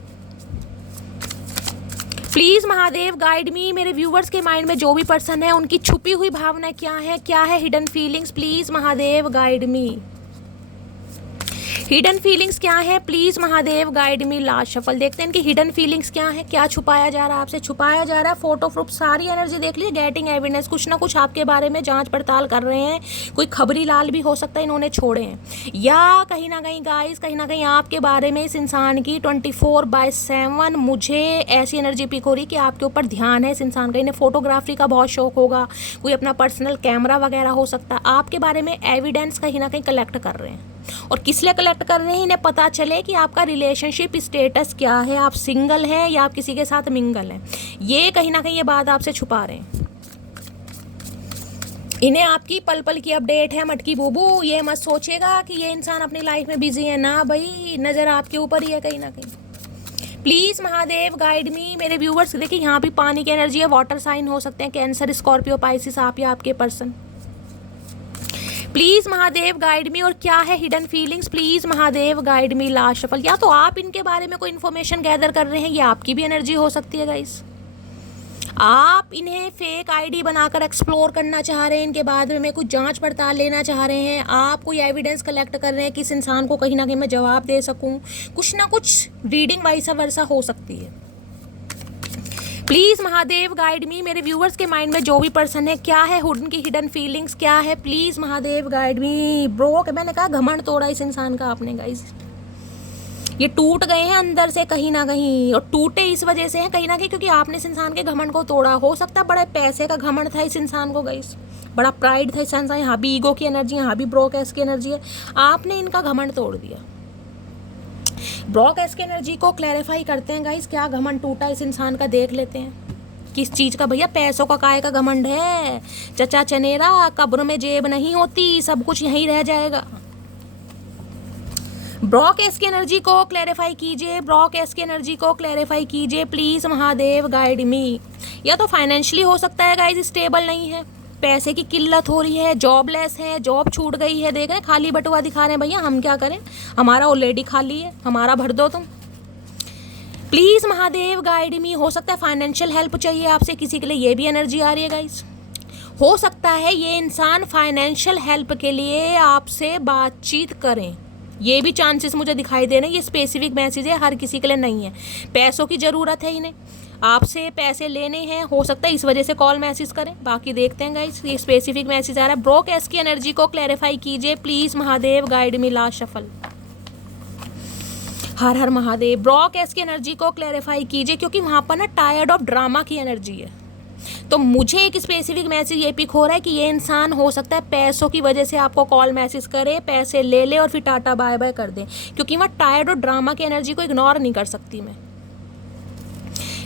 प्लीज़ महादेव गाइड मी, मेरे व्यूवर्स के माइंड में जो भी पर्सन है उनकी छुपी हुई भावना क्या है hidden feelings, please Mahadev guide me. Hidden feelings क्या है, please Mahadev guide me. Last shuffle देखते हैं इनकी हिडन फीलिंग्स क्या है, क्या छुपाया जा रहा है आपसे। छुपाया जा रहा है फोटो प्रूफ, सारी एनर्जी देख लीजिए, गेटिंग एविडेंस, कुछ ना कुछ आपके बारे में जांच पड़ताल कर रहे हैं। कोई खबरी लाल भी हो सकता है इन्होंने छोड़े हैं, या कहीं ना कहीं गाइस कहीं ना कहीं आपके बारे में इस इंसान की 24/7 मुझे ऐसी एनर्जी पिक हो रही कि आपके ऊपर ध्यान है इस इंसान का। इन्हें फोटोग्राफी का बहुत शौक होगा, कोई अपना पर्सनल कैमरा वगैरह हो सकता है, आपके बारे में एविडेंस कहीं ना कहीं कलेक्ट कर रहे हैं। और किस लिए कलेक्ट कर रहे हैं, इन्हें पता चले कि आपका रिलेशनशिप स्टेटस क्या है, आप सिंगल हैं या आप किसी के साथ मिंगल हैं। ये कहीं ना कहीं ये बात आपसे छुपा रहे हैं। इन्हें आपकी पल पल की अपडेट है मटकी बूबू। ये मत सोचेगा कि ये इंसान अपनी लाइफ में बिजी है, ना भाई, नज़र आपके ऊपर ही है कहीं ना कहीं। प्लीज़ महादेव गाइड मी, मेरे व्यूवर्स देखिए यहाँ भी पानी की एनर्जी है, वाटर साइन हो सकते हैं, कैंसर, स्कॉर्पियो, पाइसिस, आप या आपके पर्सन। प्लीज़ महादेव गाइड मी, और क्या है hidden feelings, please Mahadev guide me. Last shuffle, या तो आप इनके बारे में कोई इन्फॉर्मेशन गैदर कर रहे हैं, ये आपकी भी एनर्जी हो सकती है गाइस। आप इन्हें फेक आईडी बनाकर एक्सप्लोर करना चाह रहे हैं, इनके बारे में कुछ जांच पड़ताल लेना चाह रहे हैं, आप कोई एविडेंस कलेक्ट कर रहे हैं कि इस इंसान को कहीं ना कहीं मैं जवाब दे सकूं, कुछ ना कुछ रीडिंग वाइसा वर्सा हो सकती है। प्लीज़ महादेव गाइड मी, मेरे व्यूवर्स के माइंड में जो भी पर्सन है, क्या है उनकी हिडन फीलिंग्स क्या है, please Mahadev guide me. Bro, मैंने कहा घमंड तोड़ा इस इंसान का आपने गाइस, ये टूट गए हैं अंदर से कहीं ना कहीं, और टूटे इस वजह से हैं कहीं ना कहीं क्योंकि आपने इस इंसान के घमंड को तोड़ा। हो सकता है बड़े पैसे का घमंड था इस इंसान को गाइस, बड़ा प्राइड था इस इंसान, यहाँ भी ईगो की एनर्जी, यहाँ भी ब्रोकैस की एनर्जी है, आपने इनका घमंड तोड़ दिया। ब्रोकैस की एनर्जी को क्लैरिफाई करते हैं गाइस, क्या घमंड टूटा इस इंसान का, देख लेते हैं किस चीज़ का। भैया पैसों का काय का घमंड है, चचा चनेरा, कब्र में जेब नहीं होती, सब कुछ यहीं रह जाएगा। ब्रोकैस की एनर्जी को क्लैरिफाई कीजिए, ब्रोकैस की एनर्जी को क्लैरिफाई कीजिए प्लीज़ महादेव गाइड मी। या तो फाइनेंशियली हो सकता है गाइस स्टेबल नहीं है, पैसे की किल्लत हो रही है, जॉबलेस है, जॉब छूट गई है, देख रहे हैं खाली बटुआ दिखा रहे हैं, भैया हम क्या करें, हमारा ऑलरेडी खाली है, हमारा भर दो तुम। प्लीज़ महादेव गाइड मी, हो सकता है फाइनेंशियल हेल्प चाहिए आपसे किसी के लिए, ये भी एनर्जी आ रही है गाइस। हो सकता है ये इंसान फाइनेंशियल हेल्प के लिए आपसे बातचीत करें, ये भी चांसेस मुझे दिखाई दे रहे हैं। ये स्पेसिफिक मैसेज है, हर किसी के लिए नहीं है। पैसों की ज़रूरत है इन्हें, आपसे पैसे लेने हैं, हो सकता है इस वजह से कॉल मैसेज करें, बाकी देखते हैं गाइस। ये स्पेसिफिक मैसेज आ रहा है, ब्रोकैस की एनर्जी को क्लैरिफाई कीजिए please Mahadev guide me. Last shuffle, हर हर महादेव। ब्रोकैस की एनर्जी को क्लैरिफाई कीजिए क्योंकि वहाँ पर ना टायर्ड ऑफ ड्रामा की एनर्जी है, तो मुझे एक स्पेसिफिक मैसेज ये पिक हो रहा है कि ये इंसान हो सकता है पैसों की वजह से आपको कॉल मैसेज करे, पैसे ले ले और फिर टाटा बाय बाय कर दे, क्योंकि वहाँ टायर्ड और ड्रामा की एनर्जी को इग्नोर नहीं कर सकती मैं।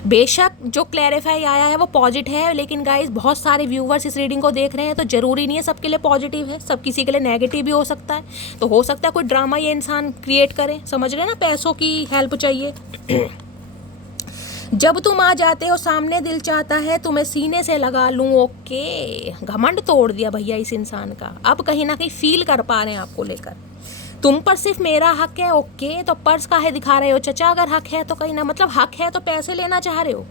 बेशक जो क्लैरिफाई आया है वो पॉजिटिव है, लेकिन गाइस बहुत सारे व्यूवर्स इस रीडिंग को देख रहे हैं, तो ज़रूरी नहीं है सबके लिए पॉजिटिव है, सब किसी के लिए नेगेटिव भी हो सकता है। तो हो सकता है कोई ड्रामा ये इंसान क्रिएट करे, समझ रहे हैं ना, पैसों की हेल्प चाहिए। जब तुम आ जाते हो सामने दिल चाहता है तुम्हें सीने से लगा लूं। ओके, घमंड तोड़ दिया भैया इस इंसान का, अब कहीं ना कहीं फील कर पा रहे हैं आपको लेकर। तुम पर सिर्फ मेरा हक है। ओके, तो पर्स काहे दिखा रहे हो चचा? अगर हक है तो कहीं ना, मतलब हक है तो पैसे लेना चाह रहे हो।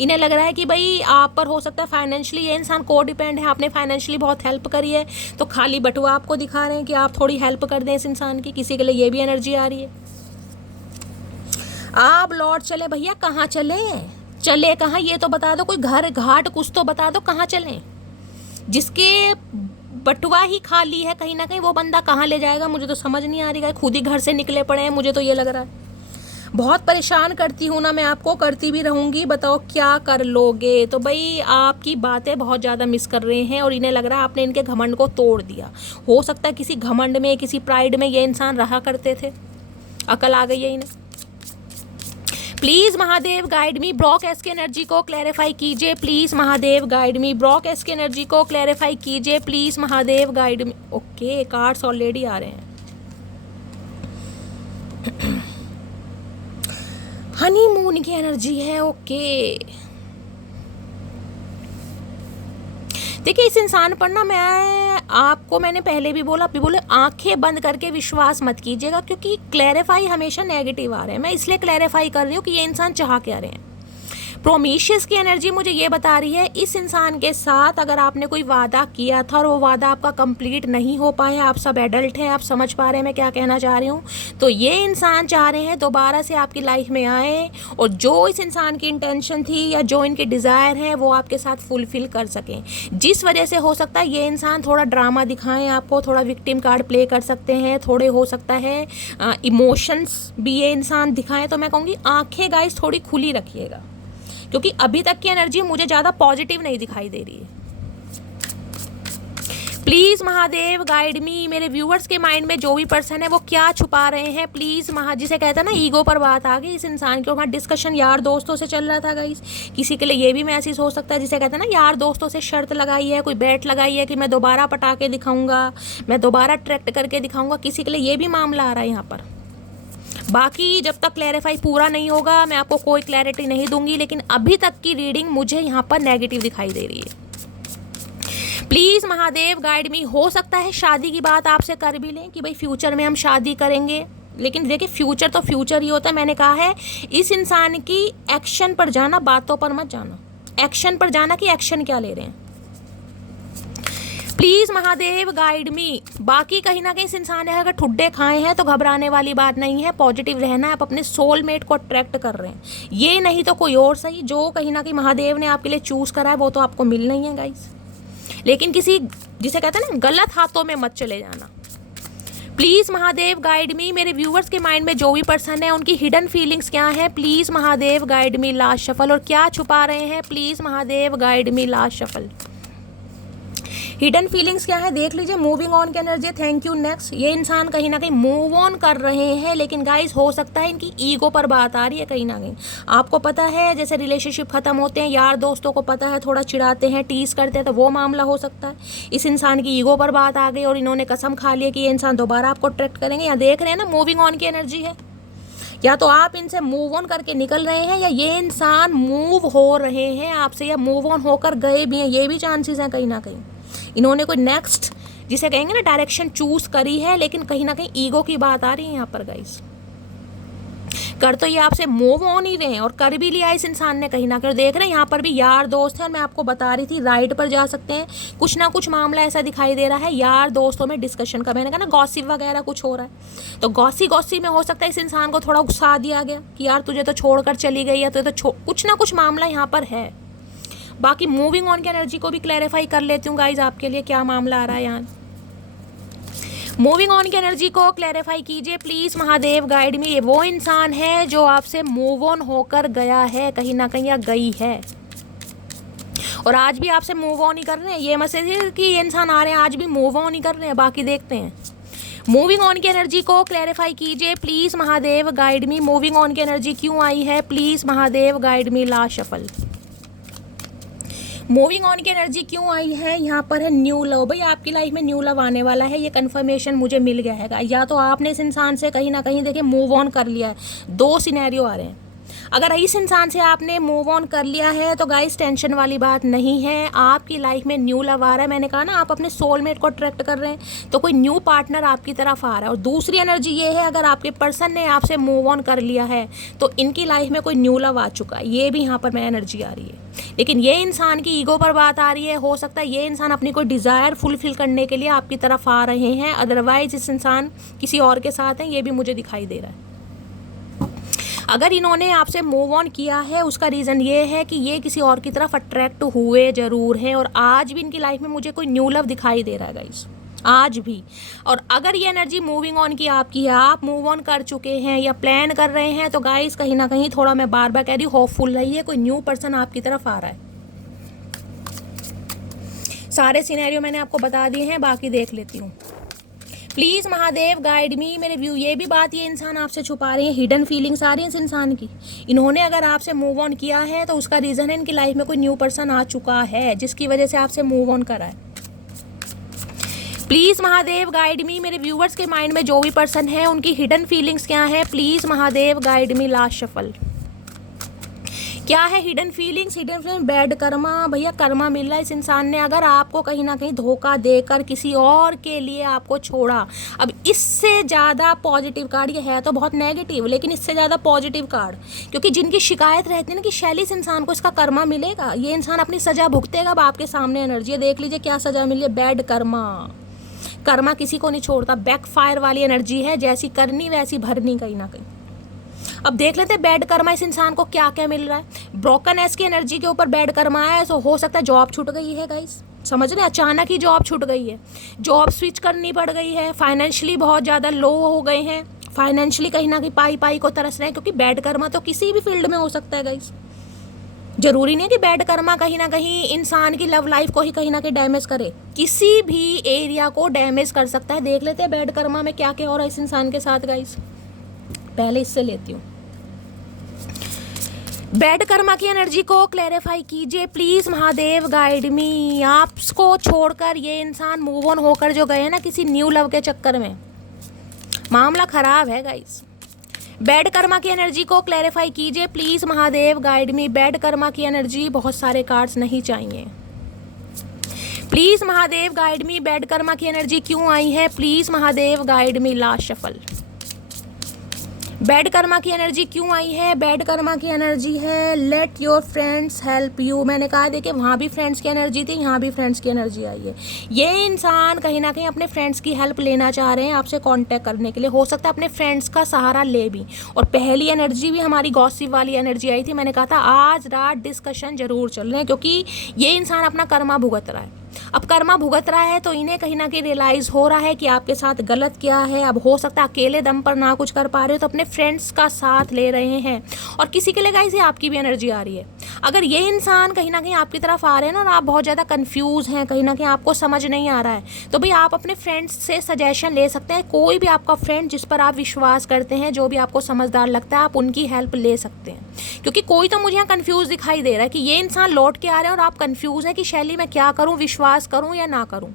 इन्हें लग रहा है कि भाई आप पर हो सकता है फाइनेंशियली, ये इंसान को डिपेंड है, आपने फाइनेंशियली बहुत हेल्प करी है, तो खाली बटुआ आपको दिखा रहे हैं कि आप थोड़ी हेल्प कर दें इस इंसान की। किसी के लिए ये भी एनर्जी आ रही है। आप लौट चले भैया, कहाँ चले? चले कहाँ ये तो बता दो, कोई घर घाट कुछ तो बता दो, कहाँ चलें? जिसके बटुआ ही खाली है कहीं ना कहीं, वो बंदा कहाँ ले जाएगा? मुझे तो समझ नहीं आ रही है, खुद ही घर से निकले पड़े हैं, मुझे तो ये लग रहा है। बहुत परेशान करती हूँ ना मैं आपको, करती भी रहूँगी, बताओ क्या कर लोगे? तो भाई आपकी बातें बहुत ज़्यादा मिस कर रहे हैं, और इन्हें लग रहा है आपने इनके घमंड को तोड़ दिया। हो सकता है किसी घमंड में, किसी प्राइड में ये इंसान रहा करते थे, अकल आ गई है इन्हें। Please Mahadev guide me, Brock S की एनर्जी को क्लैरिफाई कीजिए please. Mahadev guide me, Brock S की एनर्जी को क्लैरिफाई कीजिए please. Mahadev guide me. Okay, cards already आ रहे हैं। हनीमून की एनर्जी है। ओके, देखिए इस इंसान पर ना मैंने पहले भी बोला, अभी बोले, आंखें बंद करके विश्वास मत कीजिएगा, क्योंकि क्लैरिफाई हमेशा नेगेटिव आ रहे हैं। मैं इसलिए क्लैरिफाई कर रही हूँ कि ये इंसान चाह क्या रहे हैं। प्रोमिशियस की एनर्जी मुझे ये बता रही है, इस इंसान के साथ अगर आपने कोई वादा किया था और वो वादा आपका कंप्लीट नहीं हो पाया, आप सब एडल्ट हैं, आप समझ पा रहे हैं मैं क्या कहना चाह रही हूँ, तो ये इंसान चाह रहे हैं दोबारा से आपकी लाइफ में आए, और जो इस इंसान की इंटेंशन थी या जो इनकी डिज़ायर है वो आपके साथ फुलफिल कर सकें। जिस वजह से हो सकता है ये इंसान थोड़ा ड्रामा दिखाएं आपको, थोड़ा विक्टिम कार्ड प्ले कर सकते हैं, थोड़े हो सकता है इमोशंस भी ये इंसान दिखाएं। तो मैं कहूँगी आंखें गाइस थोड़ी खुली रखिएगा, क्योंकि अभी तक की एनर्जी मुझे ज़्यादा पॉजिटिव नहीं दिखाई दे रही है। प्लीज़ महादेव गाइड मी, मेरे व्यूअर्स के माइंड में जो भी पर्सन है वो क्या छुपा रहे हैं प्लीज़। जिसे कहता है ना ईगो पर बात आ गई इस इंसान के, वहाँ डिस्कशन यार दोस्तों से चल रहा था गाइस। किसी के लिए ये भी मैसेज हो सकता है, जिसे कहता है ना यार दोस्तों से शर्त लगाई है, कोई बैट लगाई है कि मैं दोबारा पटा के दिखाऊंगा, मैं दोबारा अट्रैक्ट करके दिखाऊंगा, किसी के लिए ये भी मामला आ रहा है यहाँ पर। बाकी जब तक क्लैरिफाई पूरा नहीं होगा मैं आपको कोई क्लैरिटी नहीं दूंगी, लेकिन अभी तक की रीडिंग मुझे यहाँ पर नेगेटिव दिखाई दे रही है। प्लीज़ महादेव गाइड मी, हो सकता है शादी की बात आपसे कर भी लें कि भाई फ्यूचर में हम शादी करेंगे, लेकिन देखिए फ्यूचर तो फ्यूचर ही होता है। मैंने कहा है इस इंसान की एक्शन पर जाना, बातों पर मत जाना, एक्शन पर जाना कि एक्शन क्या ले रहे हैं। प्लीज़ महादेव गाइड मी। बाकी कहीं ना कहीं इस इंसान ने अगर ठुड्डे खाए हैं तो घबराने वाली बात नहीं है, पॉजिटिव रहना है, आप अपने सोलमेट को अट्रैक्ट कर रहे हैं, ये नहीं तो कोई और सही, जो कहीं ना कहीं महादेव ने आपके लिए चूज़ करा है वो तो आपको मिलना ही है गाइस। लेकिन किसी, जिसे कहते हैं ना, गलत हाथों में मत चले जाना। प्लीज़ महादेव गाइड मी, मेरे व्यूवर्स के माइंड में जो भी पर्सन है उनकी हिडन फीलिंग्स क्या है please Mahadev guide me last shuffle, और क्या छुपा रहे हैं please Mahadev guide me last shuffle. Hidden feelings क्या है देख लीजिए। मूविंग ऑन की एनर्जी, थैंक यू। नेक्स्ट, ये इंसान कहीं ना कहीं मूव ऑन कर रहे हैं, लेकिन गाइस हो सकता है इनकी ईगो पर बात आ रही है कहीं ना कहीं। आपको पता है जैसे रिलेशनशिप खत्म होते हैं, यार दोस्तों को पता है, थोड़ा चिढ़ाते हैं, टीज करते हैं, तो वो मामला हो सकता है। इस इंसान की ईगो पर बात आ गई और इन्होंने कसम खा लिया कि ये इंसान दोबारा आपको अट्रैक्ट करेंगे। यहाँ देख रहे हैं ना मूविंग ऑन की एनर्जी है, या तो आप इनसे मूव ऑन करके निकल रहे हैं या ये इंसान मूव हो रहे हैं आपसे, या मूव ऑन होकर गए भी हैं, ये भी चांसेस हैं कहीं ना कहीं। इन्होंने कोई नेक्स्ट, जिसे कहेंगे ना, डायरेक्शन चूज करी है, लेकिन कहीं ना कहीं ईगो की बात आ रही है यहाँ पर गाइस। कर तो ये आपसे मूव ऑन ही रहे हैं, और कर भी लिया इस इंसान ने कहीं ना कहीं। देख रहे हैं यहाँ पर भी यार दोस्त हैं, और मैं आपको बता रही थी राइट पर जा सकते हैं, कुछ ना कुछ मामला ऐसा दिखाई दे रहा है यार दोस्तों में डिस्कशन का। मैंने कहा ना गॉसिप वगैरह कुछ हो रहा है, तो गॉसी में हो सकता है इस इंसान को थोड़ा उकसा दिया गया कि यार तुझे तो छोड़कर चली गई है, तो कुछ ना कुछ मामला यहाँ पर है। बाकी मूविंग ऑन की एनर्जी को भी क्लैरिफाई कर लेती हूँ गाइज आपके लिए, क्या मामला आ रहा है यहाँ। मूविंग ऑन की एनर्जी को क्लैरिफाई कीजिए प्लीज़ महादेव गाइड में। ये वो इंसान है जो आपसे मूव ऑन होकर गया है कहीं ना कहीं, या गई है, और आज भी आपसे मूव ऑन ही कर रहे हैं। ये मैसेज है कि ये इंसान आ रहे हैं आज भी मूव ऑन ही कर रहे हैं। बाकी देखते हैं। मूविंग ऑन की एनर्जी को क्लैरिफाई कीजिए please Mahadev, guide me. Moving on की एनर्जी क्यों आई है, please Mahadev guide me. Last shuffle. Moving on की एनर्जी क्यों आई है, यहाँ पर है न्यू लव। भाई आपकी लाइफ में न्यू लव आने वाला है, ये कंफर्मेशन मुझे मिल गया है। या तो आपने इस इंसान से कहीं ना कहीं देखिए मूव ऑन कर लिया है। दो सिनेरियो आ रहे हैं। अगर इस इंसान से आपने मूव ऑन कर लिया है तो गाइस टेंशन वाली बात नहीं है, आपकी लाइफ में न्यू लव आ रहा है। मैंने कहा ना आप अपने सोलमेट को अट्रैक्ट कर रहे हैं, तो कोई न्यू पार्टनर आपकी तरफ आ रहा है। और दूसरी एनर्जी ये है, अगर आपके पर्सन ने आपसे मूव ऑन कर लिया है तो इनकी लाइफ में कोई न्यू लव आ चुका है। ये भी यहाँ पर मैं एनर्जी आ रही है। लेकिन ये इंसान की ईगो पर बात आ रही है। हो सकता है ये इंसान अपनी कोई डिज़ायर फुलफिल करने के लिए आपकी तरफ आ रहे हैं, अदरवाइज इस इंसान किसी और के साथ है, ये भी मुझे दिखाई दे रहा है। अगर इन्होंने आपसे मूव ऑन किया है उसका रीज़न ये है कि ये किसी और की तरफ अट्रैक्ट हुए ज़रूर हैं, और आज भी इनकी लाइफ में मुझे कोई न्यू लव दिखाई दे रहा है गाइस, आज भी। और अगर ये एनर्जी मूविंग ऑन की आपकी है, आप मूव ऑन कर चुके हैं या प्लान कर रहे हैं, तो गाइस कहीं ना कहीं थोड़ा मैं बार बार कह रही हूँ, होपफुल रहिए, कोई न्यू पर्सन आपकी तरफ आ रहा है। सारे सिनेरियो मैंने आपको बता दिए हैं, बाकी देख लेती हूँ। प्लीज़ महादेव गाइड मी। मेरे व्यू ये भी बात ये इंसान आपसे छुपा रहे हैं, हिडन फीलिंग्स आ रही हैं इस इंसान की। इन्होंने अगर आपसे मूव ऑन किया है तो उसका रीज़न है इनकी लाइफ में कोई न्यू पर्सन आ चुका है, जिसकी वजह से आपसे मूव ऑन करा है। प्लीज़ महादेव गाइड मी। मेरे व्यूवर्स के माइंड में जो भी पर्सन है उनकी हिडन फीलिंग्स क्या है, please Mahadev guide me. Last shuffle. क्या है hidden feelings? Hidden feeling bad Karma. भैया कर्मा मिल रहा है इस इंसान ने, अगर आपको कहीं ना कहीं धोखा देकर किसी और के लिए आपको छोड़ा। अब इससे ज़्यादा पॉजिटिव कार्ड, ये है तो बहुत नेगेटिव लेकिन इससे ज़्यादा पॉजिटिव कार्ड, क्योंकि जिनकी शिकायत रहती है ना कि शैली इस इंसान को इसका कर्मा मिलेगा, ये इंसान अपनी सज़ा भुगतेगा। अब आपके सामने एनर्जी देख लीजिए क्या सज़ा मिली है, बैड कर्मा। कर्मा किसी को नहीं छोड़ता, बैकफायर वाली एनर्जी है, जैसी करनी वैसी भरनी कहीं ना कहीं। अब देख लेते हैं बैड कर्मा इस इंसान को क्या क्या मिल रहा है। ब्रोकन एस की एनर्जी के ऊपर बैड कर्मा है, तो हो सकता है जॉब छूट गई है गाइस, समझ रहे हैं, अचानक ही जॉब छूट गई है, जॉब स्विच करनी पड़ गई है, फाइनेंशियली बहुत ज़्यादा लो हो गए हैं, फाइनेंशियली कहीं ना कहीं पाई पाई को तरस रहे हैं, क्योंकि बैड कर्मा तो किसी भी फील्ड में हो सकता है गाइस। जरूरी नहीं है कि बैड कर्मा कहीं ना कहीं इंसान की लव लाइफ को ही कहीं ना कहीं डैमेज करे, किसी भी एरिया को डैमेज कर सकता है। देख लेते हैं बैड कर्मा में क्या क्या हो रहा है इस इंसान के साथ गाइस। पहले इससे लेती हूँ। बैड कर्मा की एनर्जी को क्लैरिफाई कीजिए प्लीज महादेव गाइड मी। आपको छोड़कर ये इंसान मूव ऑन होकर जो गए ना किसी न्यू लव के चक्कर में, मामला खराब है गाइस। बैड कर्मा की एनर्जी को क्लैरिफाई कीजिए please Mahadev guide me. Bad Karma की एनर्जी, बहुत सारे कार्ड्स नहीं चाहिए, please Mahadev guide me. Bad Karma की एनर्जी क्यों आई है, please Mahadev guide me. Last shuffle. Bad Karma की एनर्जी क्यों आई है, बैड कर्मा की एनर्जी है let your friends help you. मैंने कहा देखिए वहाँ भी फ्रेंड्स की एनर्जी थी, यहाँ भी फ्रेंड्स की एनर्जी आई है। ये इंसान कहीं ना कहीं अपने फ्रेंड्स की हेल्प लेना चाह रहे हैं आपसे कांटेक्ट करने के लिए, हो सकता है अपने फ्रेंड्स का सहारा ले भी। और पहली एनर्जी भी हमारी गॉसिप वाली एनर्जी आई थी, मैंने कहा था आज रात डिस्कशन जरूर चल रहे हैं, क्योंकि ये इंसान अपना कर्मा भुगत रहा है। अब कर्मा भुगत रहा है तो इन्हें कहीं ना कहीं रियलाइज हो रहा है कि आपके साथ गलत क्या है। अब हो सकता है अकेले दम पर ना कुछ कर पा रहे हो तो अपने फ्रेंड्स का साथ ले रहे हैं, और किसी के लिए गाइस ये आपकी भी एनर्जी आ रही है। अगर ये इंसान कहीं ना कहीं आपकी तरफ आ रहे हैं ना और आप बहुत ज़्यादा कंफ्यूज हैं, कहीं ना कहीं आपको समझ नहीं आ रहा है, तो भाई आप अपने फ्रेंड्स से सजेशन ले सकते हैं। कोई भी आपका फ्रेंड जिस पर आप विश्वास करते हैं, जो भी आपको समझदार लगता है, आप उनकी हेल्प ले सकते हैं। क्योंकि कोई तो मुझे यहाँ कन्फ्यूज़ दिखाई दे रहा है कि ये इंसान लौट के आ रहे हैं और आप कन्फ्यूज़ हैं कि शैली मैं क्या करूँ, विश्वास करूँ या ना करूँ।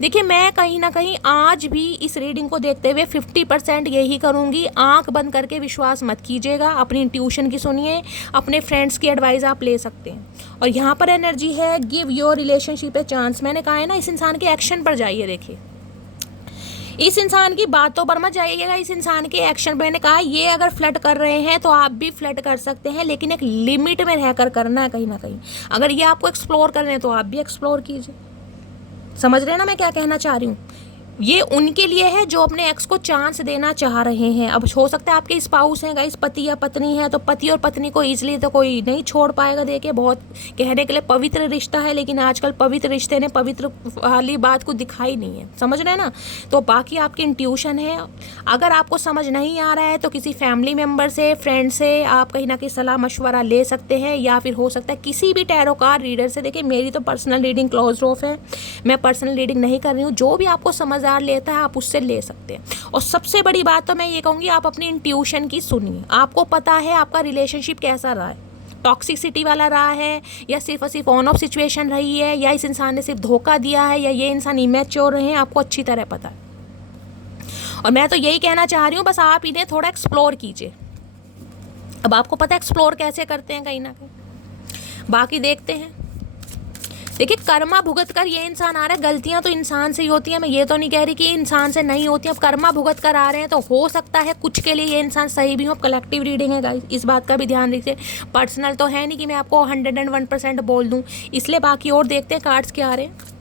देखिए मैं कहीं ना कहीं आज भी इस रीडिंग को देखते हुए 50% यही करूँगी, आंख बंद करके विश्वास मत कीजिएगा, अपनी इंट्यूशन की सुनिए, अपने फ्रेंड्स की एडवाइस आप ले सकते हैं। और यहाँ पर एनर्जी है give your relationship a chance. मैंने कहा है ना इस इंसान के एक्शन पर जाइए। देखिए इस इंसान की बातों पर मत जाइएगा, इस इंसान के एक्शन। मैंने कहा ये अगर फ्लर्ट कर रहे हैं तो आप भी फ्लर्ट कर सकते हैं, लेकिन एक लिमिट में रहकर करना है कहीं ना कहीं। अगर ये आपको एक्सप्लोर कर रहे हैं तो आप भी एक्सप्लोर कीजिए। समझ रहे हैं ना मैं क्या कहना चाह रही हूँ। ये उनके लिए है जो अपने एक्स को चांस देना चाह रहे हैं। अब हो सकता है आपके स्पाउस हैं गाइस, पति या पत्नी है, तो पति और पत्नी को ईजिली तो कोई नहीं छोड़ पाएगा। देखिए बहुत कहने के लिए पवित्र रिश्ता है, लेकिन आजकल पवित्र रिश्ते ने पवित्र वाली बात को दिखाई नहीं है, समझ रहे हैं ना। तो बाकी आपकी इंट्यूशन है, अगर आपको समझ नहीं आ रहा है तो किसी फैमिली मेम्बर से, फ्रेंड से आप कहीं ना कहीं सलाह मशवरा ले सकते हैं, या फिर हो सकता है किसी भी टैरो कार्ड रीडर से। देखिए मेरी तो पर्सनल रीडिंग क्लोज ऑफ है, मैं पर्सनल रीडिंग नहीं कर रही हूँ। जो भी आपको समझ 10,000 लेता है आप उससे ले सकते हैं। और सबसे बड़ी बात तो मैं ये कहूँगी, आप अपनी इंट्यूशन की सुनिए। आपको पता है आपका रिलेशनशिप कैसा रहा है, टॉक्सिसिटी वाला रहा है या सिर्फ और सिर्फ ऑन ऑफ सिचुएशन रही है, या इस इंसान ने सिर्फ धोखा दिया है, या ये इंसान इमेच्योर रहे हैं, आपको अच्छी तरह पता है। और मैं तो यही कहना चाह रही हूँ, बस आप इन्हें थोड़ा एक्सप्लोर कीजिए। अब आपको पता है एक्सप्लोर कैसे करते हैं, कहीं ना कहीं बाकी देखते हैं। देखिए कर्मा भुगत कर ये इंसान आ रहा है, गलतियां तो इंसान से ही होती हैं, मैं ये तो नहीं कह रही कि इंसान से नहीं होती। अब कर्मा भुगत कर आ रहे हैं तो हो सकता है कुछ के लिए ये इंसान सही भी हो। अब कलेक्टिव रीडिंग है गाइस, इस बात का भी ध्यान रखिए। पर्सनल तो है नहीं कि मैं आपको 101% बोल दूँ, इसलिए बाकी और देखते हैं कार्ड्स क्या आ रहे हैं।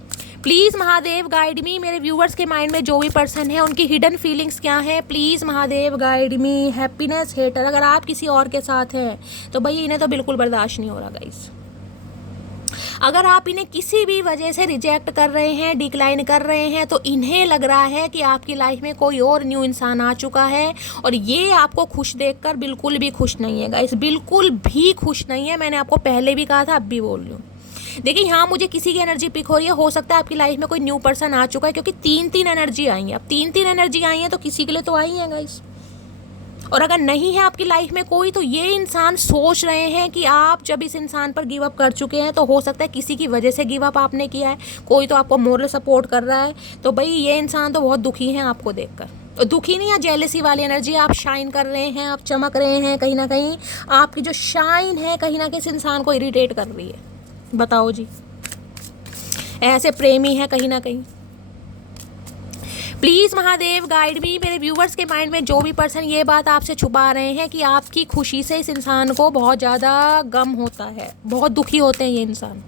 प्लीज़ महादेव गाइड मी, मेरे व्यूवर्स के माइंड में जो भी पर्सन है उनकी हिडन फीलिंग्स क्या है, please Mahadev guide me. Happiness, hater, अगर आप किसी और के साथ हैं तो भाई इन्हें तो बिल्कुल बर्दाश्त नहीं हो रहा गाइस। अगर आप इन्हें किसी भी वजह से रिजेक्ट कर रहे हैं, डिक्लाइन कर रहे हैं, तो इन्हें लग रहा है कि आपकी लाइफ में कोई और न्यू इंसान आ चुका है और ये आपको खुश देखकर बिल्कुल भी खुश नहीं है गाइस, बिल्कुल भी खुश नहीं है। मैंने आपको पहले भी कहा था, अब भी बोल रही हूँ। देखिए यहाँ मुझे किसी की एनर्जी पिक हो रही है, हो सकता है आपकी लाइफ में कोई न्यू पर्सन आ चुका है, क्योंकि 3-3 एनर्जी आई है। अब 3-3 एनर्जी आई है तो किसी के लिए तो आई है गाइस। और अगर नहीं है आपकी लाइफ में कोई, तो ये इंसान सोच रहे हैं कि आप जब इस इंसान पर गिव अप कर चुके हैं तो हो सकता है किसी की वजह से गिव अप आपने किया है, कोई तो आपको मोरल सपोर्ट कर रहा है। तो भाई ये इंसान तो बहुत दुखी हैं आपको देखकर। दुखी नहीं है, जेलसी वाली एनर्जी, आप शाइन कर रहे हैं, आप चमक रहे हैं, कहीं ना कहीं आपकी जो शाइन है कहीं ना कहीं इस इंसान को इरिटेट कर रही है। बताओ जी, ऐसे प्रेमी है कहीं ना कहीं। प्लीज़ महादेव गाइड मी, मेरे व्यूवर्स के माइंड में जो भी पर्सन ये बात आपसे छुपा रहे हैं कि आपकी खुशी से इस इंसान को बहुत ज़्यादा गम होता है, बहुत दुखी होते हैं ये इंसान।